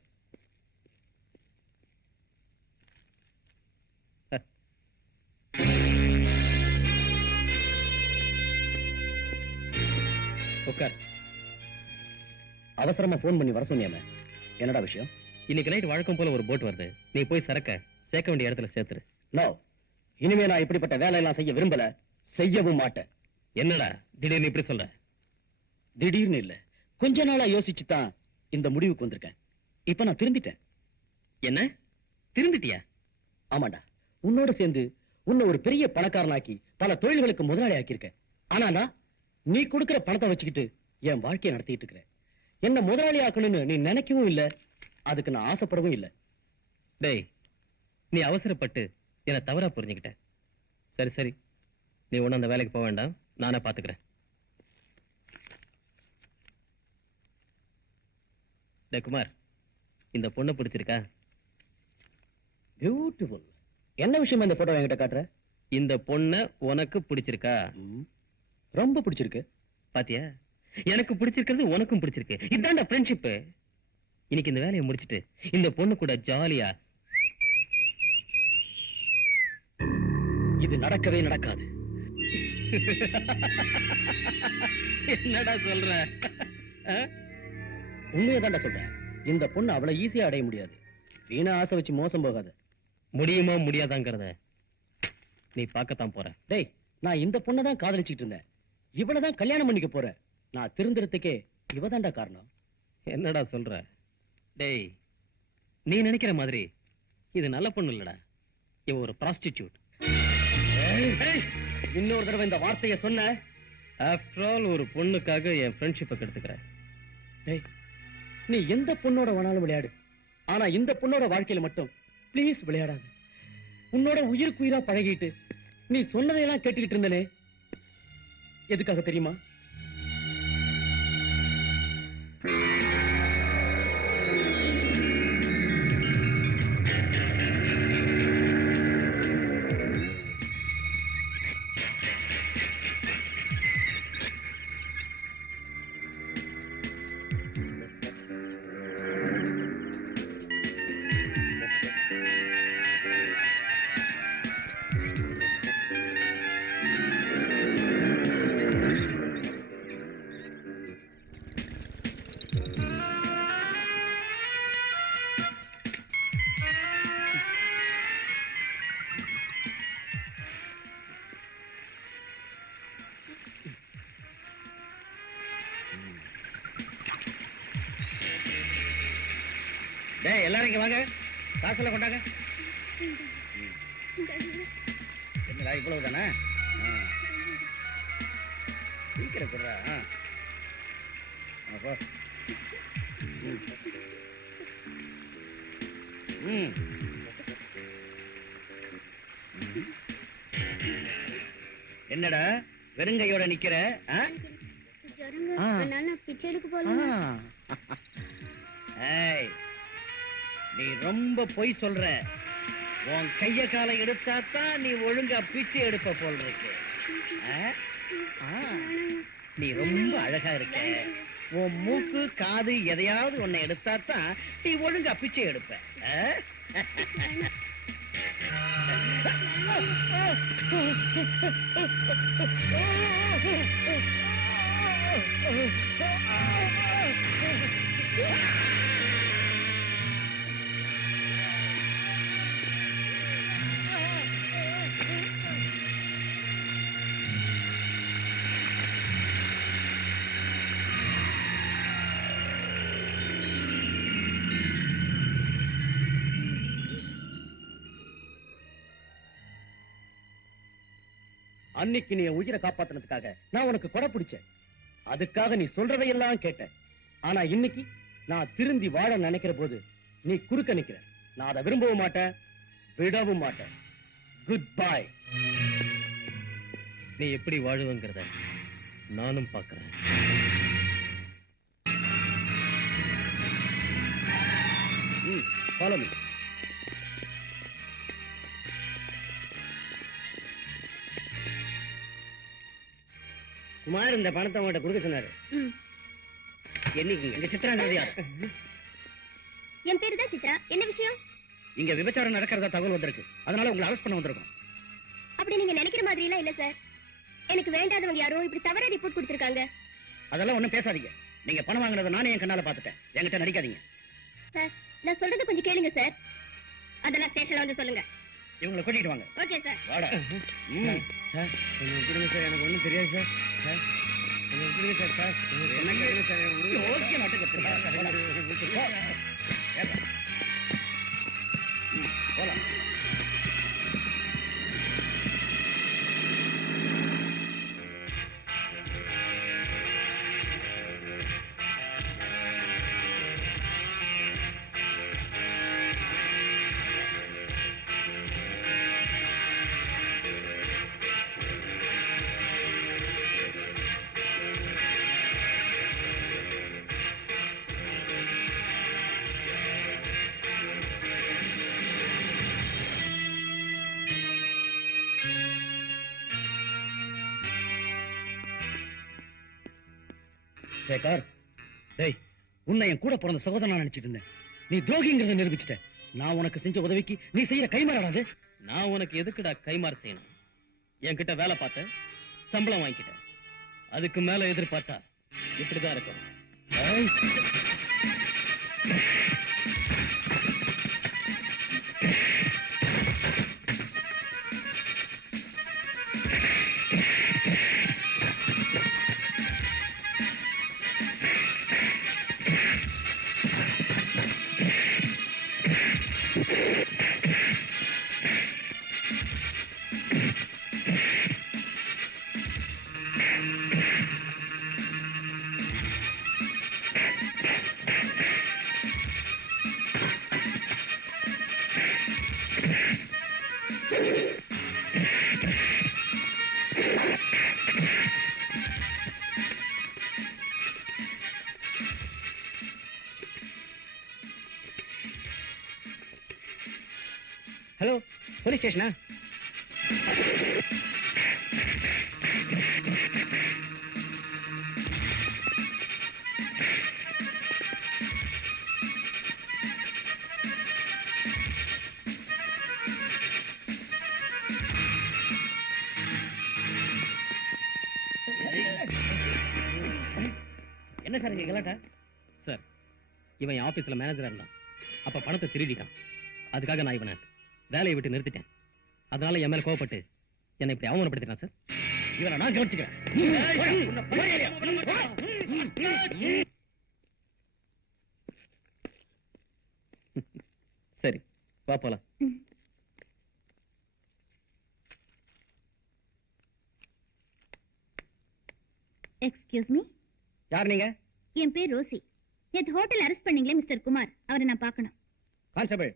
உட்கார். அவசரமா போன் பண்ணி வர சொன்னியல, என்னடா விஷயம்? இன்னைக்கு நைட் வழக்கம் போல ஒரு போட் வருது. நீ போய் சரக்க சேர்க்க வேண்டிய இடத்துல சேர்த்துரு. நோ, இனிமே நான் இப்படிப்பட்ட வேலையெல்லாம் செய்ய விரும்பல, செய்யவும் மாட்டேன். என்னடா திடீர்னு இப்படி சொல்ற? திடீர்னு இல்ல, கொஞ்ச நாளா யோசிச்சுதான் இந்த முடிவுக்கு வந்திருக்கேன். இப்ப நான் திருந்திட்டேன். என்ன திருந்திட்டியா? ஆமாண்டா, உன்னோட சேர்ந்து உன்னை ஒரு பெரிய பணக்காரனாக்கி பல தொழில்களுக்கு முதலாளி ஆக்கியிருக்க. ஆனா நீ கொடுக்கிற பணத்தை வச்சுக்கிட்டு என் வாழ்க்கையை நடத்திட்டு இருக்கிற. என்ன முதலாளி ஆக்கணும்னு நீ நினைக்கவும் இல்ல, அதுக்கு நான் ஆசைப்படவும் இல்ல. டேய், நீ அவசரப்பட்டு என்ன தவறா புரிஞ்சுக்கிட்ட. சரி சரி, நீ ஒண்ணு அந்த வேலைக்கு போக வேண்டாம், நானே பாத்துக்கிறேன். டேய் குமார், இந்த பொண்ணு பிடிச்சிருக்கா? பியூட்டிஃபுல். என்ன விஷயம் இந்த போட்டோ என்கிட்ட காட்டுற? இந்த பொண்ணு உனக்கு பிடிச்சிருக்கா? ரொம்ப பிடிச்சிருக்கு. பாத்தியா, எனக்கு பிடிச்சிருக்கிறது உனக்கும் பிடிச்சிருக்கு. இதான்டா ஃப்ரெண்ட்ஷிப். இன்னைக்கு இந்த வேலையை முடிச்சிட்டு இந்த பொண்ணு கூட ஜாலியா. இது நடக்கவே நடக்காது. என்னடா சொல்ற? உண்மையதான்டா சொல்றேன். இந்த பொண்ணு அவ்வளவு ஈஸியா அடைய முடியாது. வீணா ஆசை வச்சு மோசம் போகாத. முடியுமா முடியாதாங்கிறத நீ பார்க்கத்தான் போற. டேய், நான் இந்த பொண்ணை தான் காதலிச்சுட்டு இருந்தேன். இவளதான் கல்யாணம் பண்ணிக்க போற. நான் திருந்துறதுக்கே இவதான்டா காரணம். என்னடா சொல்ற? டேய், நீ நினைக்கிற மாதிரி இது நல்ல பொண்ணு இல்லடா. இவ ஒரு ப்ராஸ்டிடியூட். இன்னொரு தடவை இந்த வார்த்தையை சொன்ன, ஆஃப்டர் ஆல் ஒரு பொண்ணுக்காக என் ஃப்ரெண்ட்ஷிப்பை கெடுத்துக்கிறேன். டேய், நீ எந்த பொண்ணோட வேணாலும் விளையாடு. ஆனா இந்த பொண்ணோட வாழ்க்கையில மட்டும் ப்ளீஸ் விளையாடாத. உன்னோட உயிருக்கு உயிரா பழகிட்டு நீ சொன்னதையெல்லாம் கேட்டுக்கிட்டு இருந்தனே, எதுக்காக தெரியுமா? டேய், எல்லாரும் இங்க வாங்க. காசுல கொண்டாங்க. என்னடா இவ்வளவு தானே? சீக்கிரம் கொடுறா. என்னடா வெறுங்கையோட நிக்கிற? நீ ரொம்ப பொய் சொல்ற. உன் கைய காலை எடுத்தாத்தான் நீ ஒழுங்கா பிச்சை எடுப்ப போல் இருக்கு. நீ ரொம்ப அழகா இருக்க. உன் மூக்கு காது எதையாவது உன்னை எடுத்தாத்தான் நீ ஒழுங்கா பிச்சை எடுப்ப. அன்னைக்கு நீ உயிரை காப்பாத்தினதுக்காக நான் உனக்கு கொடை பிடிச்சேன். அதுக்காக நீ சொல்றதையெல்லாம் கேட்டேன். ஆனா இன்னைக்கு நான் திருந்தி வாழ நினைக்கிற போது நீ குறுக்க நிக்கிற. நான் அதை விரும்பவும் மாட்டேன், விடவும் மாட்டேன். Good bye. நீ எப்படி வாழுவங்கிறத நானும் பார்க்கிறேன். Follow me. குமார் இந்த பணத்தை உங்கள்கிட்ட கொடுக்க சொன்னாரு. என்னைக்கு எங்க சித்ராங்கிறது யாரு? என் பேரு தான் சித்ரா. என்ன விஷயம்? இங்க விபச்சாரம் நடக்கிறதா தகவல் வந்திருக்கு. அதனால உங்களை அரெஸ்ட் பண்ண வந்திருக்கோம். அப்படி நீங்க நினைக்கிற மாதிரி எல்லாம் இல்ல சார். எனக்கு வேண்டாதவங்க யாரோ இப்படி தவறா ரிப்போர்ட் கொடுத்திருக்காங்க. அதெல்லாம் ஒண்ணும் பேசாதீங்க. நீங்க பணம் வாங்கினதை நானே என் கண்ணால பாத்துட்டேன். என்கிட்ட நடிக்காதீங்க. சார், நான் சொல்றது கொஞ்சம் கேளுங்க சார். அதெல்லாம் ஸ்டேஷன்ல வந்து சொல்லுங்க. இவங்களை கூட்டிட்டு வாங்க. Okay sir. வாடா. சார், கொஞ்சம் விட்டுருங்க சார். எனக்கு ஒண்ணும் தெரியாது சார். சார், கொஞ்சம் விட்டுருங்க சார். சார், என்ன கேளுங்க சார். ஓகே நாட்டுக்கு போலாம். சேகர், டேய், உன்னை என் கூட பிறந்த சகோதரனா நினைச்சிட்டு இருந்தேன். நீ துரோகிங்கிறத நிரூபிச்சிட்ட. நான் உனக்கு செஞ்ச உதவிக்கு நீ செய்யற கைமாறாது. நான் உனக்கு எதுக்குடா கைமாறு செய்யணும்? என்கிட்ட வேலை பார்த்த, சம்பளம் வாங்கிக்கிட்டேன். அதுக்கு மேல எதிர்பார்த்தா இப்படிதான் இருக்கும். ஹலோ, போலீஸ் ஸ்டேஷனா? என்ன சார் இங்க கலாட்டா? சார், இவன் என் ஆபீஸ்ல மேனேஜரா இருந்தான். அப்ப பணத்தை திருடிட்டான். அதுக்காக நான் இவனை வேலையை விட்டு நிறுத்திட்டேன். அதனால என் மேல கோவப்பட்டு என்னை இப்படி அவமானப்படுத்திட்டான் சார். இவனை நான் கவனிச்சுக்கிறேன். சரி, வா போலாம். Excuse me. யார் நீங்க? என் பேர் ரோசி. நேத்து ஹோட்டல் அரெஸ்ட் பண்ணீங்களே மிஸ்டர் குமார், அவரை நான் பார்க்கணும். கான்ஸ்டபிள்.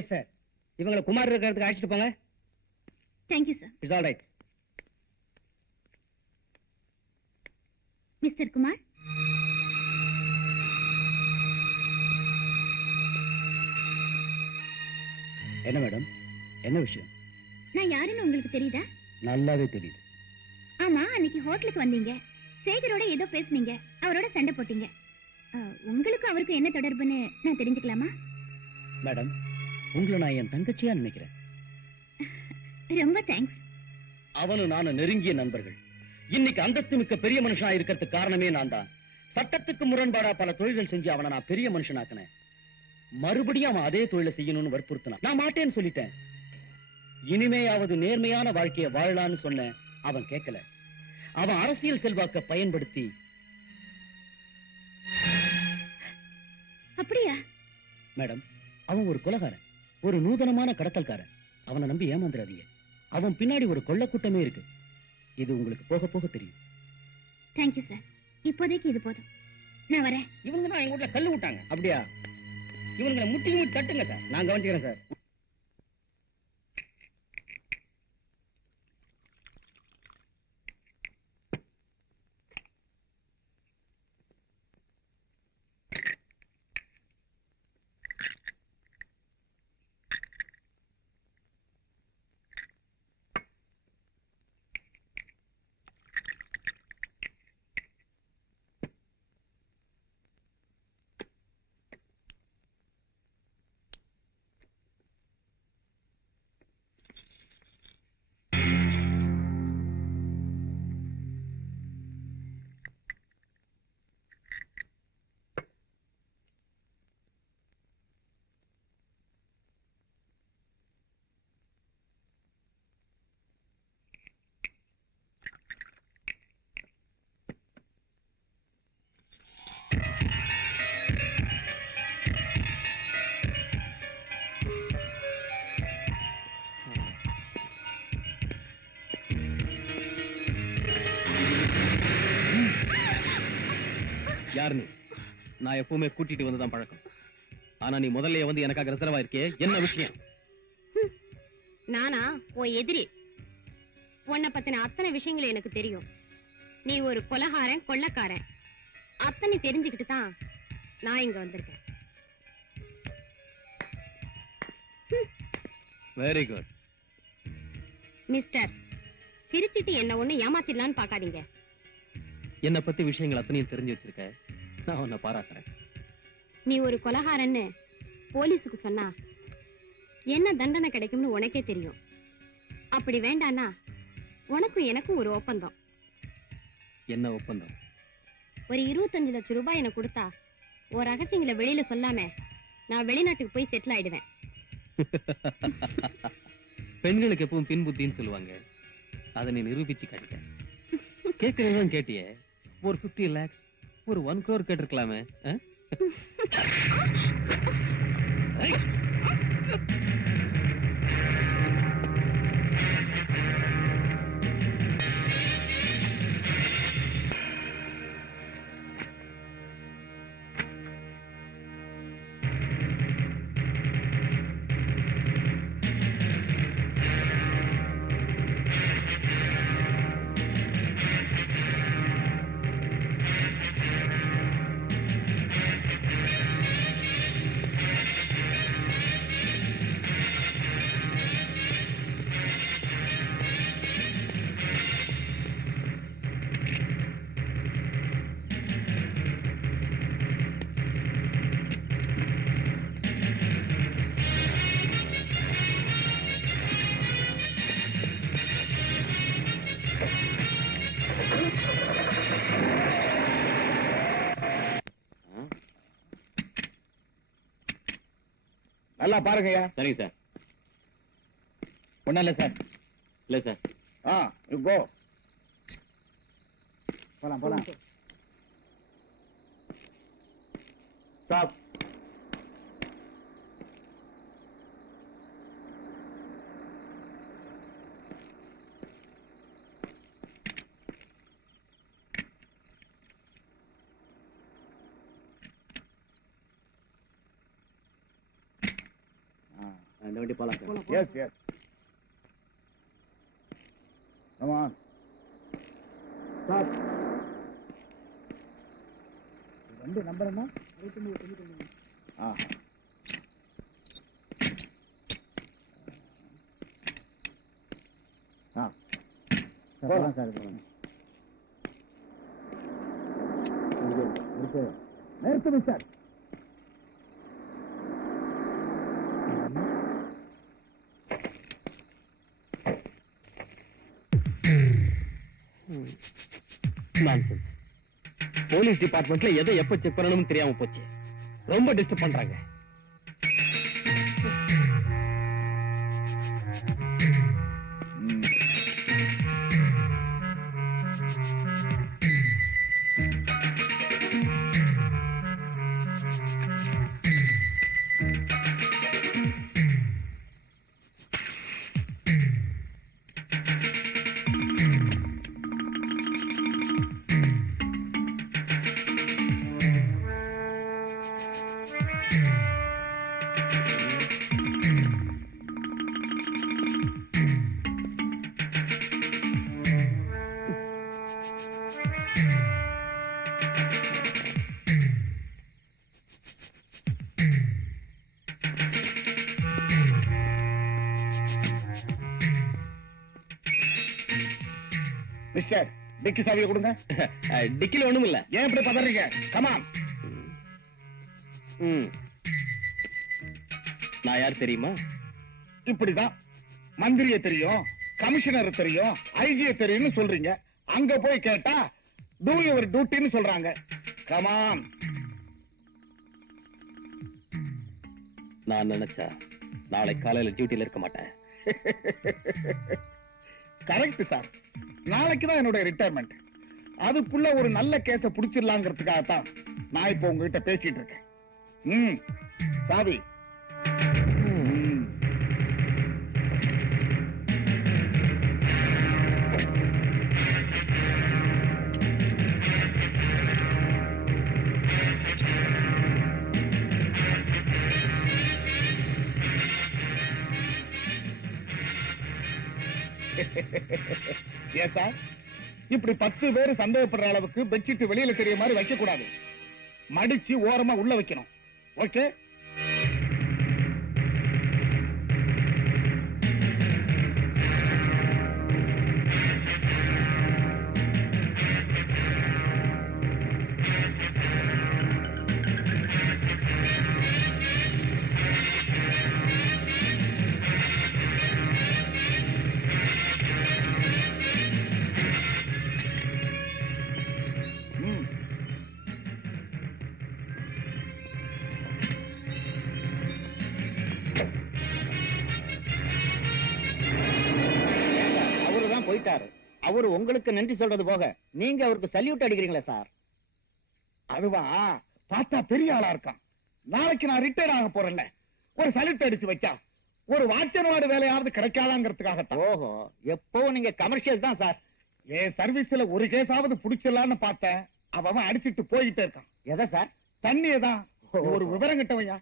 Yes sir. இவங்களை குமார் இருக்கிறதுக்கு அழைச்சிட்டு போங்க. Thank you sir. It's all right. Mister Kumar, என்ன மேடம், என்ன விஷயம்? நான் யாருன்னு உங்களுக்கு தெரியுதா? நல்லாவே தெரியுது. ஆமா, அன்னைக்கு ஹோட்டலுக்கு வந்தீங்க, சேகரோட ஏதோ பேசுனீங்க, அவரோட சண்டை போட்டீங்க. உங்களுக்கும் அவருக்கும் என்ன தொடர்புன்னு நான் தெரிஞ்சுக்கலாமா? மேடம், உங்களை நான் என் தங்கச்சியா நினைக்கிறேன். ரொம்ப தேங்க்ஸ். அவனும் நானும் நெருங்கிய நண்பர்கள். இன்னைக்கு அந்தஸ்து மிக்க பெரிய மனுஷனா இருக்கிறதுக்கு காரணமே நான் தான். சட்டத்துக்கு முரண்பாடா பல தொழில்கள் செஞ்சு அவனை நான் பெரிய மனுஷனாக்கினேன். மறுபடியும் அவன் அதே தொழிலை செய்யணும்னு வற்புறுத்தினான். நான் மாட்டேன்னு சொல்லிட்டேன். இனிமேயாவது நேர்மையான வாழ்க்கையை வாழலான்னு சொன்னேன். அவன் கேட்கல. அவன் அரசியல் செல்வாக்க பயன்படுத்தி. அப்படியா? மேடம், அவன் ஒரு கொலைகாரன், ஒரு நூதனமான கடத்தல்காரன். அவனை நம்பி ஏமாந்துடாதீங்க. அவன் பின்னாடி ஒரு கொள்ளக்கூட்டமே இருக்கு. இது உங்களுக்கு போக போக தெரியும். Thank you sir. இப்போதைக்கு இது போதும், நான் வரேன். இவங்க தான் எங்க வீட்டுல கல்லு விட்டாங்க. அப்படியா? இவங்களை முட்டி முட்டி தட்டுங்க சார், நான் கவனிச்சுக்கிறேன் சார். யாரு நீ? நான் எப்பவுமே கூட்டிட்டு வந்துதான் பழக்கம். ஆனா நீ முதல்ல வந்து எனக்காக ரிசர்வ் ஆயிருக்கே, என்ன விஷயம்? நானா உன் எதிரி? உன்னை பத்தின அத்தனை விஷயங்கள் எனக்கு தெரியும். நீ ஒரு கொலைகாரன், கொள்ளக்காரன், அத்தனை தெரிஞ்சுக்கிட்டு தான் நான் இங்க வந்திருக்கேன். Very good. மிஸ்டர், சிரிச்சிட்டு என்ன ஒண்ணு ஏமாத்திடலான்னு பாக்காதீங்க. என்னை பத்தி விஷயங்கள் அத்தனையும் தெரிஞ்சு வச்சிருக்க. நான் உன்னை பாராட்டுறேன். நீ ஒரு கொலகாரன்னு போலீஸுக்கு சொன்னா என்ன தண்டனை கிடைக்கும்னு உனக்கே தெரியும். அப்படி வேண்டானா உனக்கும் எனக்கும் ஒரு ஒப்பந்தம். என்ன ஒப்பந்தம்? ஒரு 25 லட்சம் ரூபாய் எனக்கு கொடுத்தா ஒரு ரகசியங்களை வெளியில சொல்லாம நான் வெளிநாட்டுக்கு போய் செட்டில் ஆயிடுவேன். பெண்களுக்கு எப்பவும் பின் புத்தின்னு சொல்லுவாங்க. அதை நீ நிரூபிச்சு காட்டிட்ட. கேட்கறதுதான் கேட்டியே. ஒரு 50 lakhs, ஒரு 1 crore கேட்டிருக்கலாமே. நல்லா பாருங்கய்யா. சரிங்க சார். ஒண்ணும் இல்ல சார். இல்ல சார். You go. போலாம் போலாம். ஸ்டாப். இந்த வண்டி போலாம் sir. Yes yes. Come on. Stop. வண்டி நம்பர் என்ன? 69. போலாம் சார். போலாம். நிறுத்துங்க சார். நான்சென்ஸ். போலீஸ் டிபார்ட்மெண்ட்ல எதை எப்ப செக் பண்ணணும்னு தெரியாம போச்சு. ரொம்ப டிஸ்டர்ப் பண்றாங்க. மிஸ்டர், டிக்கி சாவியை கொடுங்க. டிக்கில ஒண்ணும் இல்ல. ஏன் இப்படி பதறீங்க? கமான். நான் யார் தெரியுமா? இப்படிதான் மந்திரிய தெரியும், கமிஷனர் தெரியும், ஐஜிய தெரியும்னு சொல்றீங்க. அங்க போய் கேட்டா டூ யுவர் டியூட்டின்னு சொல்றாங்க. கமான். நான் நினைச்சா நாளை காலையில டியூட்டில இருக்க மாட்டேன். Correct sir. நாளைக்கு தான் என்னோட ரிட்டையர்மெண்ட். அதுக்குள்ள ஒரு நல்ல கேஸ புடிச்சிடலாங்கிறதுக்காகத்தான் நான் இப்ப உங்ககிட்ட பேசிட்டு இருக்கேன். சாவி. ஏன் சார், இப்படி 10 பேர் சந்தேகப்படுற அளவுக்கு பெட்ஷீட் வெளியில தெரிய மாதிரி வைக்க கூடாது. மடிச்சு ஓரமா உள்ள வைக்கணும். ஓகே? அவரு உங்களுக்கு நன்றி சொல்றது போக நீங்க அவருக்கு சல்யூட் அடிக்கிறீங்களா சார்? அதுவா பார்த்தா பெரிய ஆளா இருக்கான். நாளைக்கு நான் ரிட்டையர் ஆக போறேன்ல, ஒரு சல்யூட் அடிச்சு வச்சா ஒரு வாட்சன்வாடு வேலையாவது கிடைக்காதாங்கிறதுக்காகத்தான். ஓஹோ, எப்பவும் நீங்க கமர்ஷியல் தான் சார். என் சர்வீஸ்ல ஒரு கேஸாவது புடிச்சிடலான்னு பார்த்தேன். அவன் அடிச்சிட்டு போயிட்டே இருக்கான். எதை சார்? தண்ணியதான். ஒரு விவரம் கிட்டவையா.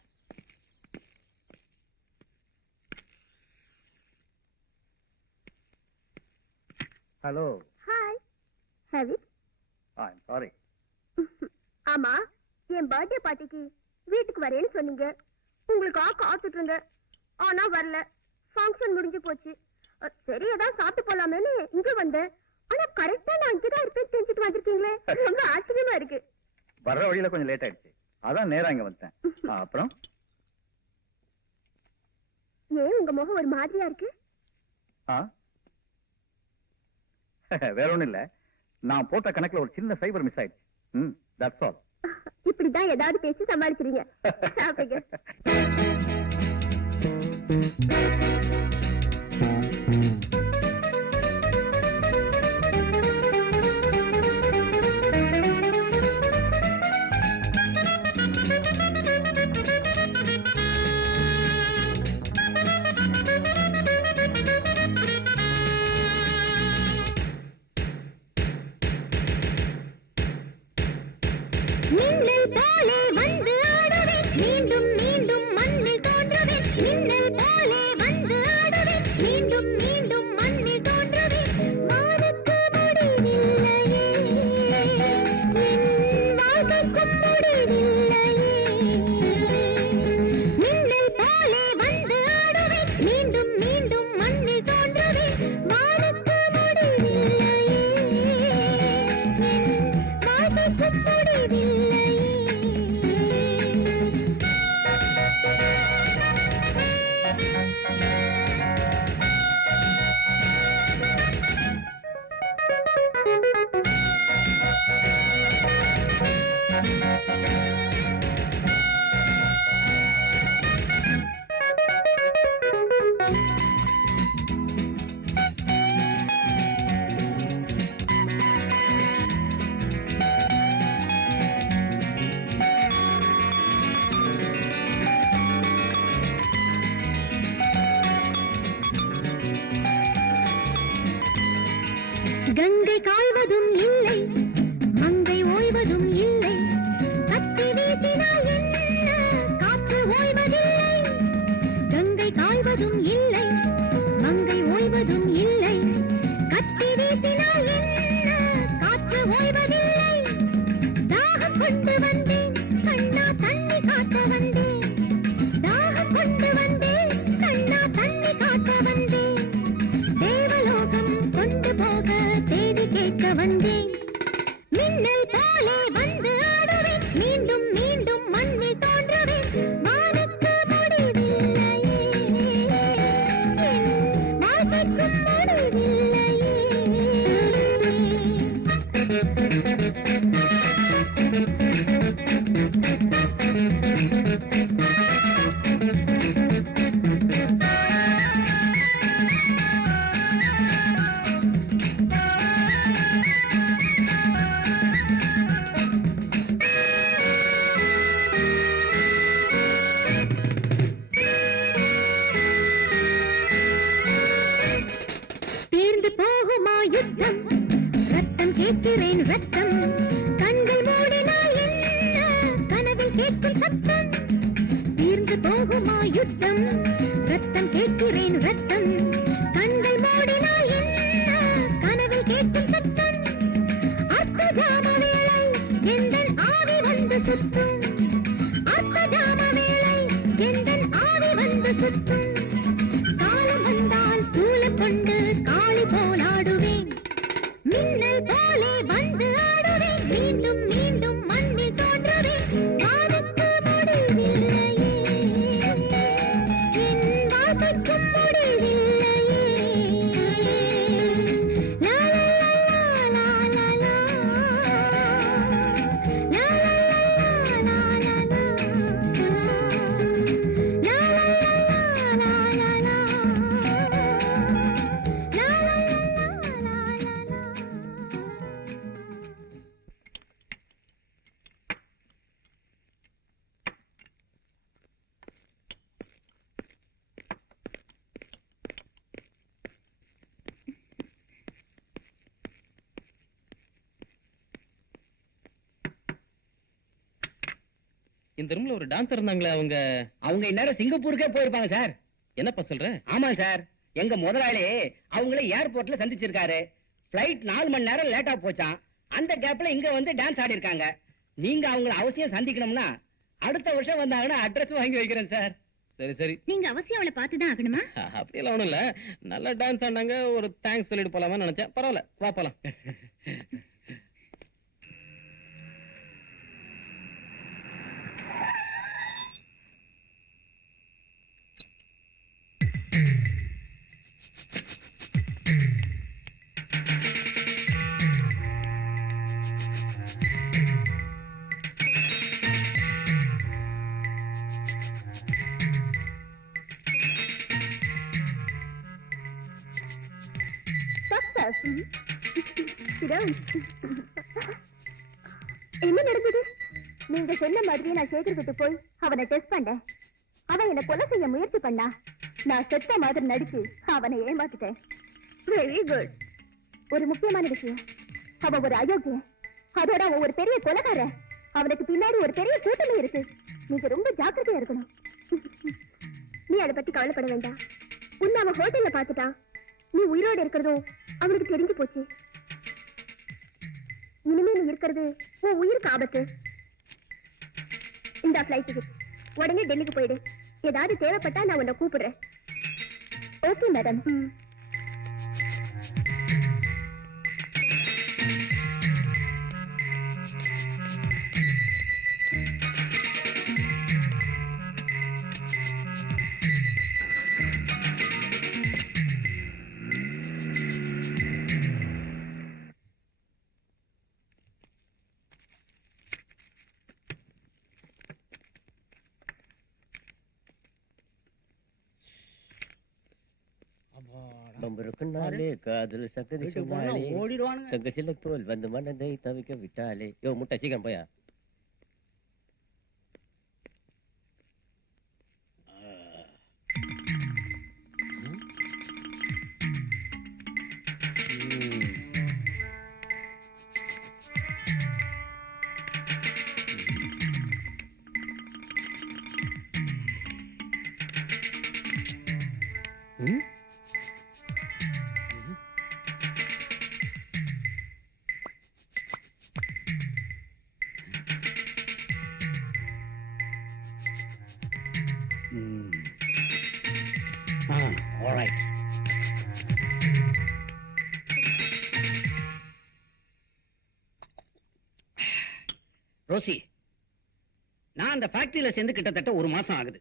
Hello. Hi. Have it. I'm sorry. ஆமா, என் பர்த்டே பார்ட்டிக்கு வீட்டுக்கு வரேன்னு சொன்னீங்க. உங்களுக்கு காத்துட்டு இருந்தேன். ஆனா வரல. ஃபங்க்ஷன் முடிஞ்சு போச்சு. சரி, ஏதாவது சாப்பிட்டு போலாமேன்னு இங்க வந்தேன். ஆனா கரெக்டா நான் இங்கதான் இருப்பேன் தெரிஞ்சுட்டு வந்திருக்கீங்களே, ரொம்ப ஆச்சரியமா இருக்கு. வர்ற வழியில கொஞ்சம் லேட் ஆயிடுச்சு, அதான் நேரா இங்க வந்தேன். அப்புறம் ஏன் உங்க முகம் ஒரு மாதிரியா இருக்கு? வேற ஒண்ணும் இல்ல, நான் போட்ட கணக்குல ஒரு சின்ன சைபர் மிஸ் ஆயிடுச்சு. That's all. இப்படிதான் ஏதாவது பேசி சமாளிக்கிறீங்க. சாப்பிடுங்க. மின்னல் போலே வந்து ஆடுவேன், மீண்டும் மீண்டும் மண்ணில் தோன்றுவேன். மின்னல் போலே வந்து ஆடுவேன், மீண்டும் மீண்டும் மண்ணில் தோன்றுவேன். வானுக்கு முடிவில்லையே, என் வாழ்க்கைக்கும் முடிவில்லையே. மின்னல் போலே வந்து ஆடுவேன், மீண்டும் மீண்டும் மண்ணில் தோன்றுவேன். வானுக்கு முடிவில்லையே, என் வாழ்க்கைக்கும் முடிவில்லையே. கங்கை காய்வதும் இல்லை, மங்கை ஓய்வதும் இல்லை. கத்தி வீசினால் என்ன, காற்று ஓய்வதில்லை. கங்கை காய்வதும் இல்லை, மங்கை ஓய்வதும் இல்லை. கத்தி வீசினால் என்ன, காற்று ஓய்வதில்லை. தாகம் கொண்டு வந்தேன் கண்ணா, தண்ணி காட்ட வந்தேன். தாகம் கொண்டு வந்தேன் கண்ணா, தண்ணி காட்ட வந்தேன். தேவலோகம் கொண்டு போக தேடி கேட்க வந்தேன். மின்னல் போலே வந்து ஆடுவேன், மீண்டும் மீண்டும் மண்ணில் தோன்றுவேன். வானுக்கு முடிவில்லையே, என் வாழ்க்கைக்கும் முடிவில்லையே. தீர்ந்து போகுமா யுத்தம், ரத்தம் கேட்கிறேன் ரத்தம். கண்கள் மூடினால் என்ன, கனவில் கேட்கும் சத்தம். தீர்ந்து போகுமா யுத்தம், ரத்தம் கேட்கிறேன் ரத்தம். கண்கள் மூடினால் என்ன, கனவில் கேட்கும் சத்தம். அர்த்த ஜாம வேளை எந்தன் ஆவி வந்து சுத்தும். அர்த்த ஜாம வேளை எந்தன் ஆவி வந்து சுத்தும். காலம் வந்தால் சூலம் கொண்டு காளி போல் ஆடுவேன். மின்னல் போலே வந்து ஆடுவேன், மீண்டும் மீண்டும் மண்ணில் தோன்றுவேன். வானுக்கு முடிவில்லையே, என் வாழ்க்கைக்கும் முடிவில்லையே. இந்த ரூம்ல ஒரு டான்சர் இருந்தாங்களே அவங்க இந்நேரம் சிங்கப்பூருக்கே போயிருப்பாங்க சார். என்னப்பா சொல்ற? ஆமா சார், எங்க முதலாளி அவங்கள ஏர்போர்ட்ல சந்திச்சிருக்காரு. பிளைட் 4 மணி நேரம் லேட்டா போச்சான். அந்த கேப்ல இங்க வந்து டான்ஸ் ஆடி இருக்காங்க. நீங்க அவங்கள அவசியம் சந்திக்கணும்னா அடுத்த வருஷம் வந்தாங்கன்னா அட்ரஸ் வாங்கி வைக்கிறேன் சார். சரி சரி, நீங்க அவசியம் அவளை பார்த்துதான் ஆகணுமா? அப்படியெல்லாம் ஒண்ணும் இல்ல, நல்லா டான்ஸ் ஆடினாங்க, ஒரு தேங்க்ஸ் சொல்லிட்டு போலாமா நினைச்சேன். பரவாயில்ல, வா போலாம். என்ன நடந்தது? நீங்க சொன்ன மாதிரியே நான் சேகர்கிட்ட போய் அவனை டெஸ்ட் பண்ணேன். அவன் என்ன கொலை செய்ய முயற்சி பண்ணா. நான் செத்த மாதிரி நடிச்சு அவனை ஏமாத்திட்டேன். Very good. ஒரு முக்கியமான விஷயம், அவன் ஒரு அயோக்கியன். அதோட அவன் ஒரு பெரிய கொலைகாரன். அவனுக்கு பின்னாடி ஒரு பெரிய கூட்டணி இருக்கு. நீங்க ரொம்ப ஜாக்கிரதையா இருக்கணும். நீ அதை பத்தி கவலைப்பட வேண்டாம். உன்னை அவன் ஹோட்டல்ல பாத்துட்டான். நீ உயிரோடு இருக்கிறதும் அவனுக்கு தெரிஞ்சு போச்சு. இனிமே நீ இருக்கிறது உன் உயிருக்கு ஆபத்து. இந்த ஃபிளைட் டிக்கெட், உடனே டெல்லிக்கு போயிடு. ஏதாவது தேவைப்பட்டா நான் உன்னை கூப்பிடுறேன். Okay madam. காதல் சக்கரை ஓடிடுவானுங்க. தங்க சில தோல் வந்து மனதை தவிக்க விட்டாலே. யோ முட்டை சீக்கிரம் போயா. ரோசி, நான் அந்த ஃபேக்டரியில சேர்ந்து கிட்டத்தட்ட 1 மாசம் ஆகுது.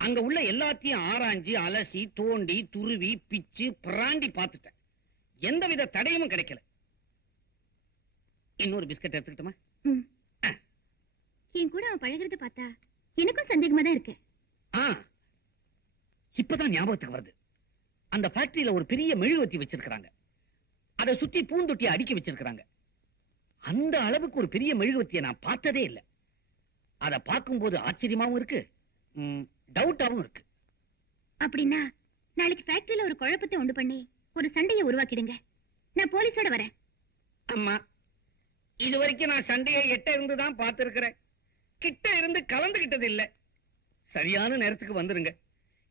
அங்க உள்ள எல்லாத்தையும் ஆராய்ஞ்சு அலசி தோண்டி துருவி பிச்சு பிராண்டி பார்த்துட்டேன். எந்தவித தடையும் கிடைக்கல. இன்னொரு பிஸ்கட் எடுத்துக்கிட்டோமா? என் கூட அவன் பழகிறது பார்த்தா எனக்கும் சந்தேகமா தான் இருக்கு. இப்பதான் ஞாபகத்துக்கு வருது. அந்த ஃபேக்டரியில ஒரு பெரிய மெழுகுவர்த்தி வச்சிருக்காங்க. அதை சுத்தி பூந்தொட்டியை அடுக்கி வச்சிருக்காங்க. அந்த அளவுக்கு ஒரு பெரிய மெழுகுவர்த்தியை நான் பார்த்ததே இல்லை. அதை பார்க்கும்போது ஆச்சரியமாவும் இருக்கு, டவுட்டாவும் இருக்கு. அப்படின்னா நாளைக்கு ஃபேக்டரியில ஒரு குழப்பத்தை உண்டு பண்ணி ஒரு சண்டையை உருவாக்கிடுங்க. நான் போலீஸோட வரேன். அம்மா, இது வரைக்கும் நான் சண்டையை எட்ட இருந்துதான் பார்த்திருக்கிறேன். கிட்ட இருந்து கலந்துகிட்டது இல்ல. சரியான நேரத்துக்கு வந்துருங்க,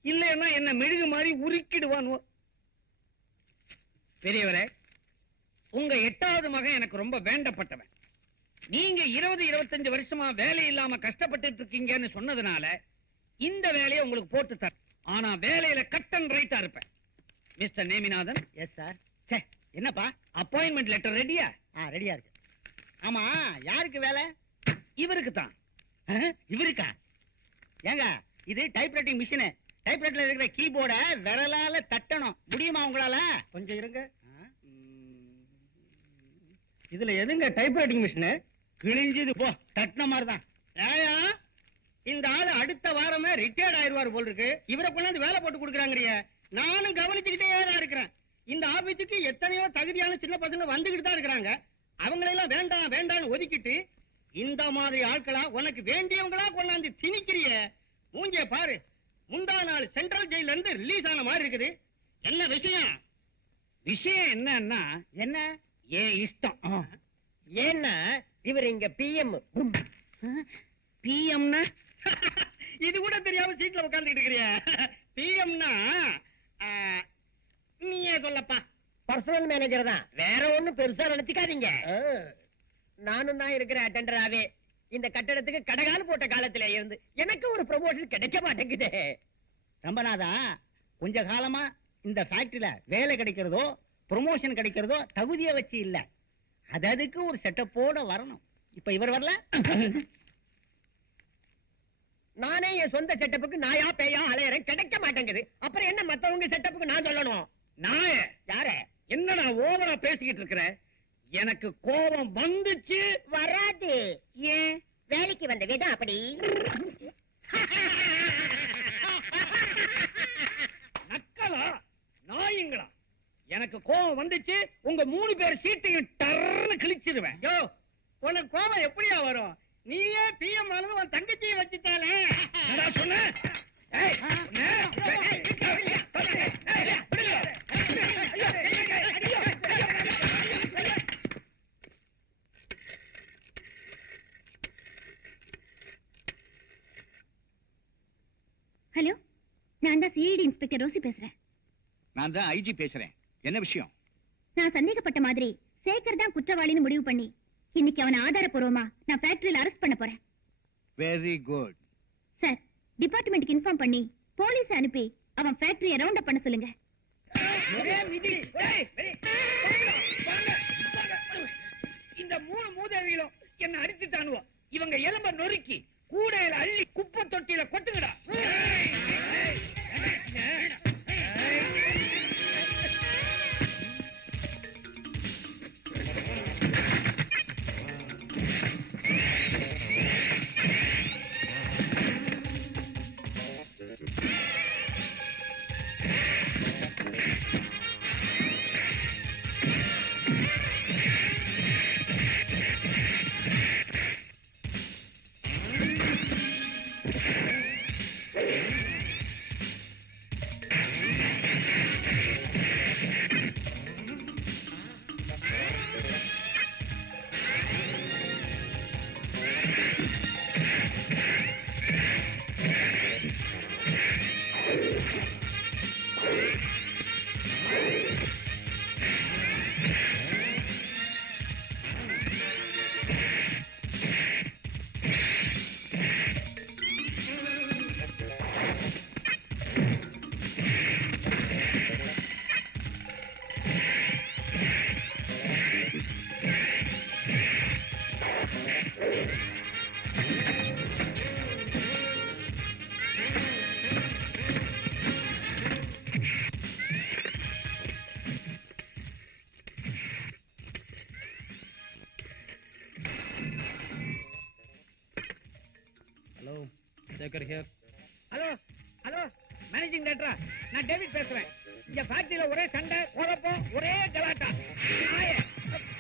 இல்லைன்னா என்ன மெழுகு மாதிரி உருக்கிடுவானுவோ. பெரியவரே, உங்க 8வது மகன் எனக்கு ரொம்ப வேண்டப்பட்டவன். நீங்க 20-25 வருஷமா வேலை இல்லாம கஷ்டப்பட்டு இருக்கீங்கன்னு சொன்னதுனால இந்த வேலையை உங்களுக்கு போட்டு தர. ஆனா வேலையில கட் அண்ட் ரைட்டா இருப்பேன். மிஸ்டர் நேமிநாதன். Yes sir. என்னப்பா, அப்பாயின்மெண்ட் லெட்டர் ரெடியா? ரெடியா இருக்கு. ஆமா, யாருக்கு வேலை? இவருக்கு தான். இவருக்கா? ஏங்க, இது டைப்ரைட்டிங் மிஷின். டைப்ரைட்டர்ல இருக்கிற கீபோர்டை விரலால தட்டணும். முடியுமா உங்களால? கொஞ்சம் இருங்க. இதுல எதுங்க டைப்ரைட்டிங் மிஷின்? கிழிஞ்சது போ, தட்டின மாதிரிதான். இந்த ஆளு அடுத்த வாரமே ரிட்டையர்ட் ஆயிருவார் போல் இருக்கு. இவரை கொண்டாந்து வேலை போட்டு கொடுக்குறாங்க. நானும் கவனிச்சுக்கிட்டே தான் இருக்கிறேன். இந்த ஆபீஸுக்கு எத்தனையோ தகுதியான சின்ன பசங்க வந்துகிட்டு தான் இருக்கிறாங்க. அவங்களெல்லாம் வேண்டாம் வேண்டாம்னு ஒதுக்கிட்டு இந்த மாதிரி ஆட்களா உனக்கு வேண்டியவங்களா கொண்டாந்து திணிக்கிறிய. மூஞ்சிய பாரு, முந்தா நாள் சென்ட்ரல் ஜெயில இருந்து ரிலீஸ் ஆன மாதிரி இருக்குது. என்ன விஷயம்? விஷயம் என்னன்னா, என்ன? ஏன் இஷ்டம். ஏன்னா இவர் இங்க பிஎம். பிஎம்னா இது கூட தெரியாம சீட்ல உட்கார்ந்துட்டு இருக்கிறியா? பிஎம்னா நீயே சொல்லப்பா. பர்சனல் மேனேஜர் தான், வேற ஒண்ணும் பெருசா நினைச்சுக்காதீங்க. நானும் தான் இருக்கிற அட்டெண்டராவே இந்த கட்டடத்துக்கு கடகால் போட்ட காலத்துல இருந்து எனக்கு ஒரு ப்ரமோஷன் கிடைக்க மாட்டேங்குது. ரம்பநாதா, கொஞ்ச காலமா இந்த ஃபேக்டரியில வேலை கிடைக்கிறதோ ப்ரமோஷன் கிடைக்கிறதோ தகுதியை வச்சு இல்ல, அதுக்கு ஒரு செட்டப்போட வரணும். இப்ப இவர் வரல, நானே என் சொந்த செட்டப்புக்கு நாயா பேயா அலையறேன், கிடைக்க மாட்டேங்குது. அப்புறம் என்ன மத்தவங்க செட்டப்புக்கு நான் சொல்லணும்? நான் யார என்னடா ஓவரா பேசிக்கிட்டு இருக்கிற? எனக்கு கோபம் வந்துச்சு. வராது. ஏன்? வேலைக்கு வந்த விதம் அப்படி. நக்கலா நாயுங்களா? எனக்கு கோபம் வந்துச்சு, உங்க 3 பேர் சீட்டையும் டர்னு கிழிச்சிருவேன். யோ, உனக்கு கோபம் எப்படியா வரும்? நீயே பிஎம் ஆனது உன் தங்கச்சியை வச்சுட்டாலே. சொன்ன ஹலோ, நான் தான் சிஐடி இன்ஸ்பெக்டர் ரோசி பேசுறேன். நான் தான் ஐஜி பேசுறேன். என்ன விஷயம்? நான் சந்தேகப்பட்ட மாதிரி சேகர் தான் குற்றவாளின்னு முடிவு பண்ணி இன்னைக்கு அவனை ஆதாரப்பூர்வமா நான் ஃபேக்டரியில அரெஸ்ட் பண்ண போறேன். Very good. சார், டிபார்ட்மெண்ட்டுக்கு இன்ஃபார்ம் பண்ணி போலீஸ் அனுப்பி அவன் ஃபேக்டரியை ரவுண்ட் அப் பண்ண சொல்லுங்க. இந்த 3 மூதேவிகளும் என்ன அடிச்சுட்டானுவோ. இவங்க எலும்ப நொறுக்கி கூடையில அள்ளி குப்பை தொட்டியில கொட்டுங்கடா. ஹலோ ஹலோ, மேனேஜிங் டைரக்டரா, நான் டேவிட் பேசுறேன். இங்க ஃபேக்டரியில ஒரே சண்டை, குழப்பம், ஒரே கலாட்டா.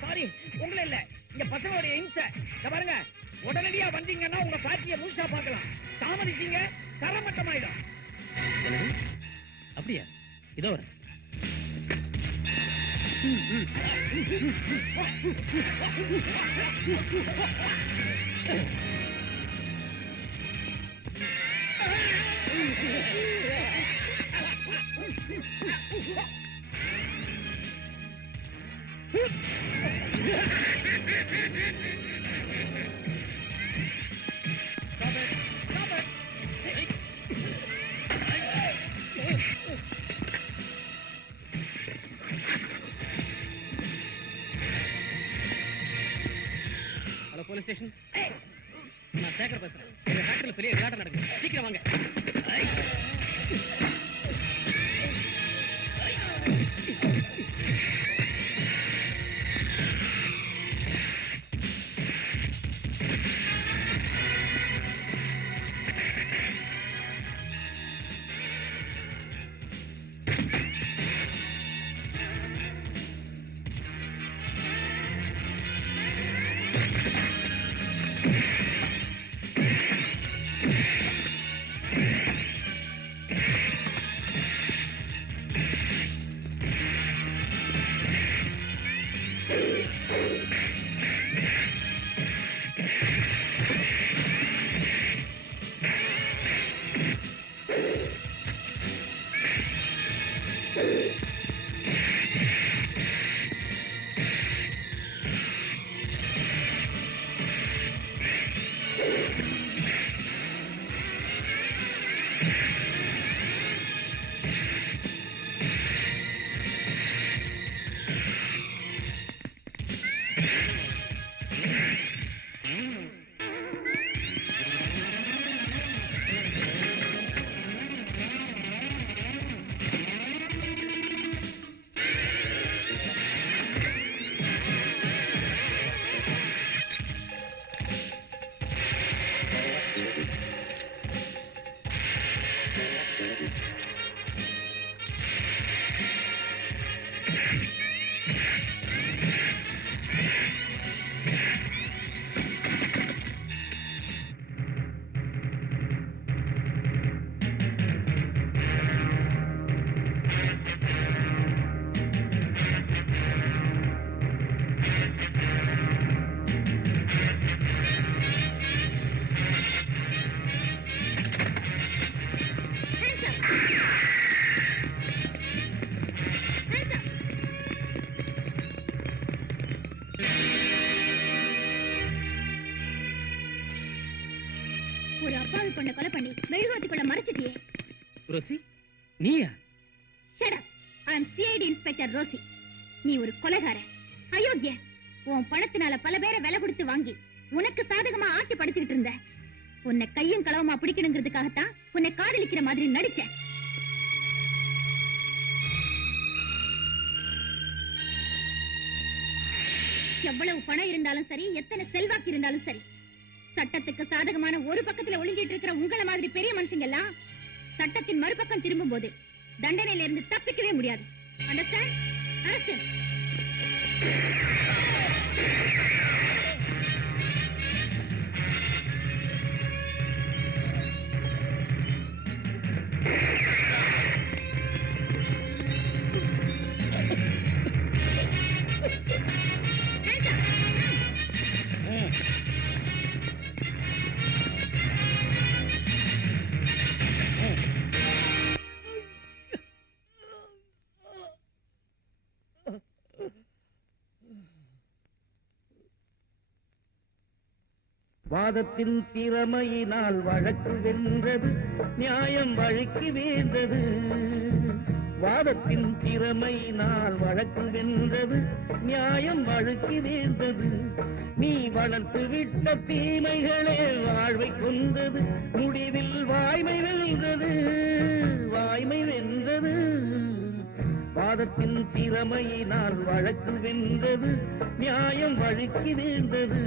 சாரி, உங்களை இல்ல, இங்க பசங்களுடைய இம்சை. பாருங்க, உடனடியா வந்தீங்கன்னா உங்க ஃபேக்டரியை முழுசா பார்க்கலாம். தாமதிச்சீங்க தரமட்டமாயிடும். அப்படியா? இதோ வரேன். Hello, police station. நான் சேகர் பேசுறேன். இந்த ஃபேக்டரியில பெரிய கலாட்டம் நடக்குது. சீக்கிரம் வாங்க. ஒரு அப்பாவி பொண்ணை கொலை பண்ணி மெழுகுவர்த்திக்குள்ள மறைச்சிட்டியே. ரோசி, நீயா? Shut up. I am CID inspector Rosie. நீ ஒரு கொலைகார, அயோக்கிய. உன் பணத்தினால பல பேரை விலை கொடுத்து வாங்கி உனக்கு சாதகமா ஆட்டி படுத்திட்டு இருந்த. உன்னை கையும் களவுமா பிடிக்கணுங்கிறதுக்காகத்தான் உன்னை காதலிக்கிற மாதிரி நடிச்ச. எவ்வளவு பணம் இருந்தாலும் சரி, எத்தனை செல்வாக்கு இருந்தாலும் சரி, சட்டத்துக்கு சாதகமான ஒரு பக்கத்துல ஒளிஞ்சிட்டு இருக்கிற உங்களை மாதிரி பெரிய மனுஷங்க எல்லாம் சட்டத்தின் மறுபக்கம் திரும்பும் போது தண்டனையில இருந்து தப்பிக்கவே முடியாது. அண்டர்ஸ்டாண்ட்? அரசு வாதத்தின் திறமையினால் வழக்கு வென்றது, நியாயம் வழக்கு வேந்தது. வாதத்தின் திறமையினால் வழக்கு வென்றது, நியாயம் வழக்கு வேந்தது. நீ வளர்த்து விட்ட தீமைகளே வாழ்வை கொண்டது, முடிவில் வாய்மை வென்றது, வாய்மை வென்றது. வாதத்தின் திறமையினால் வழக்கு வென்றது, நியாயம் வழக்கு வேந்தது.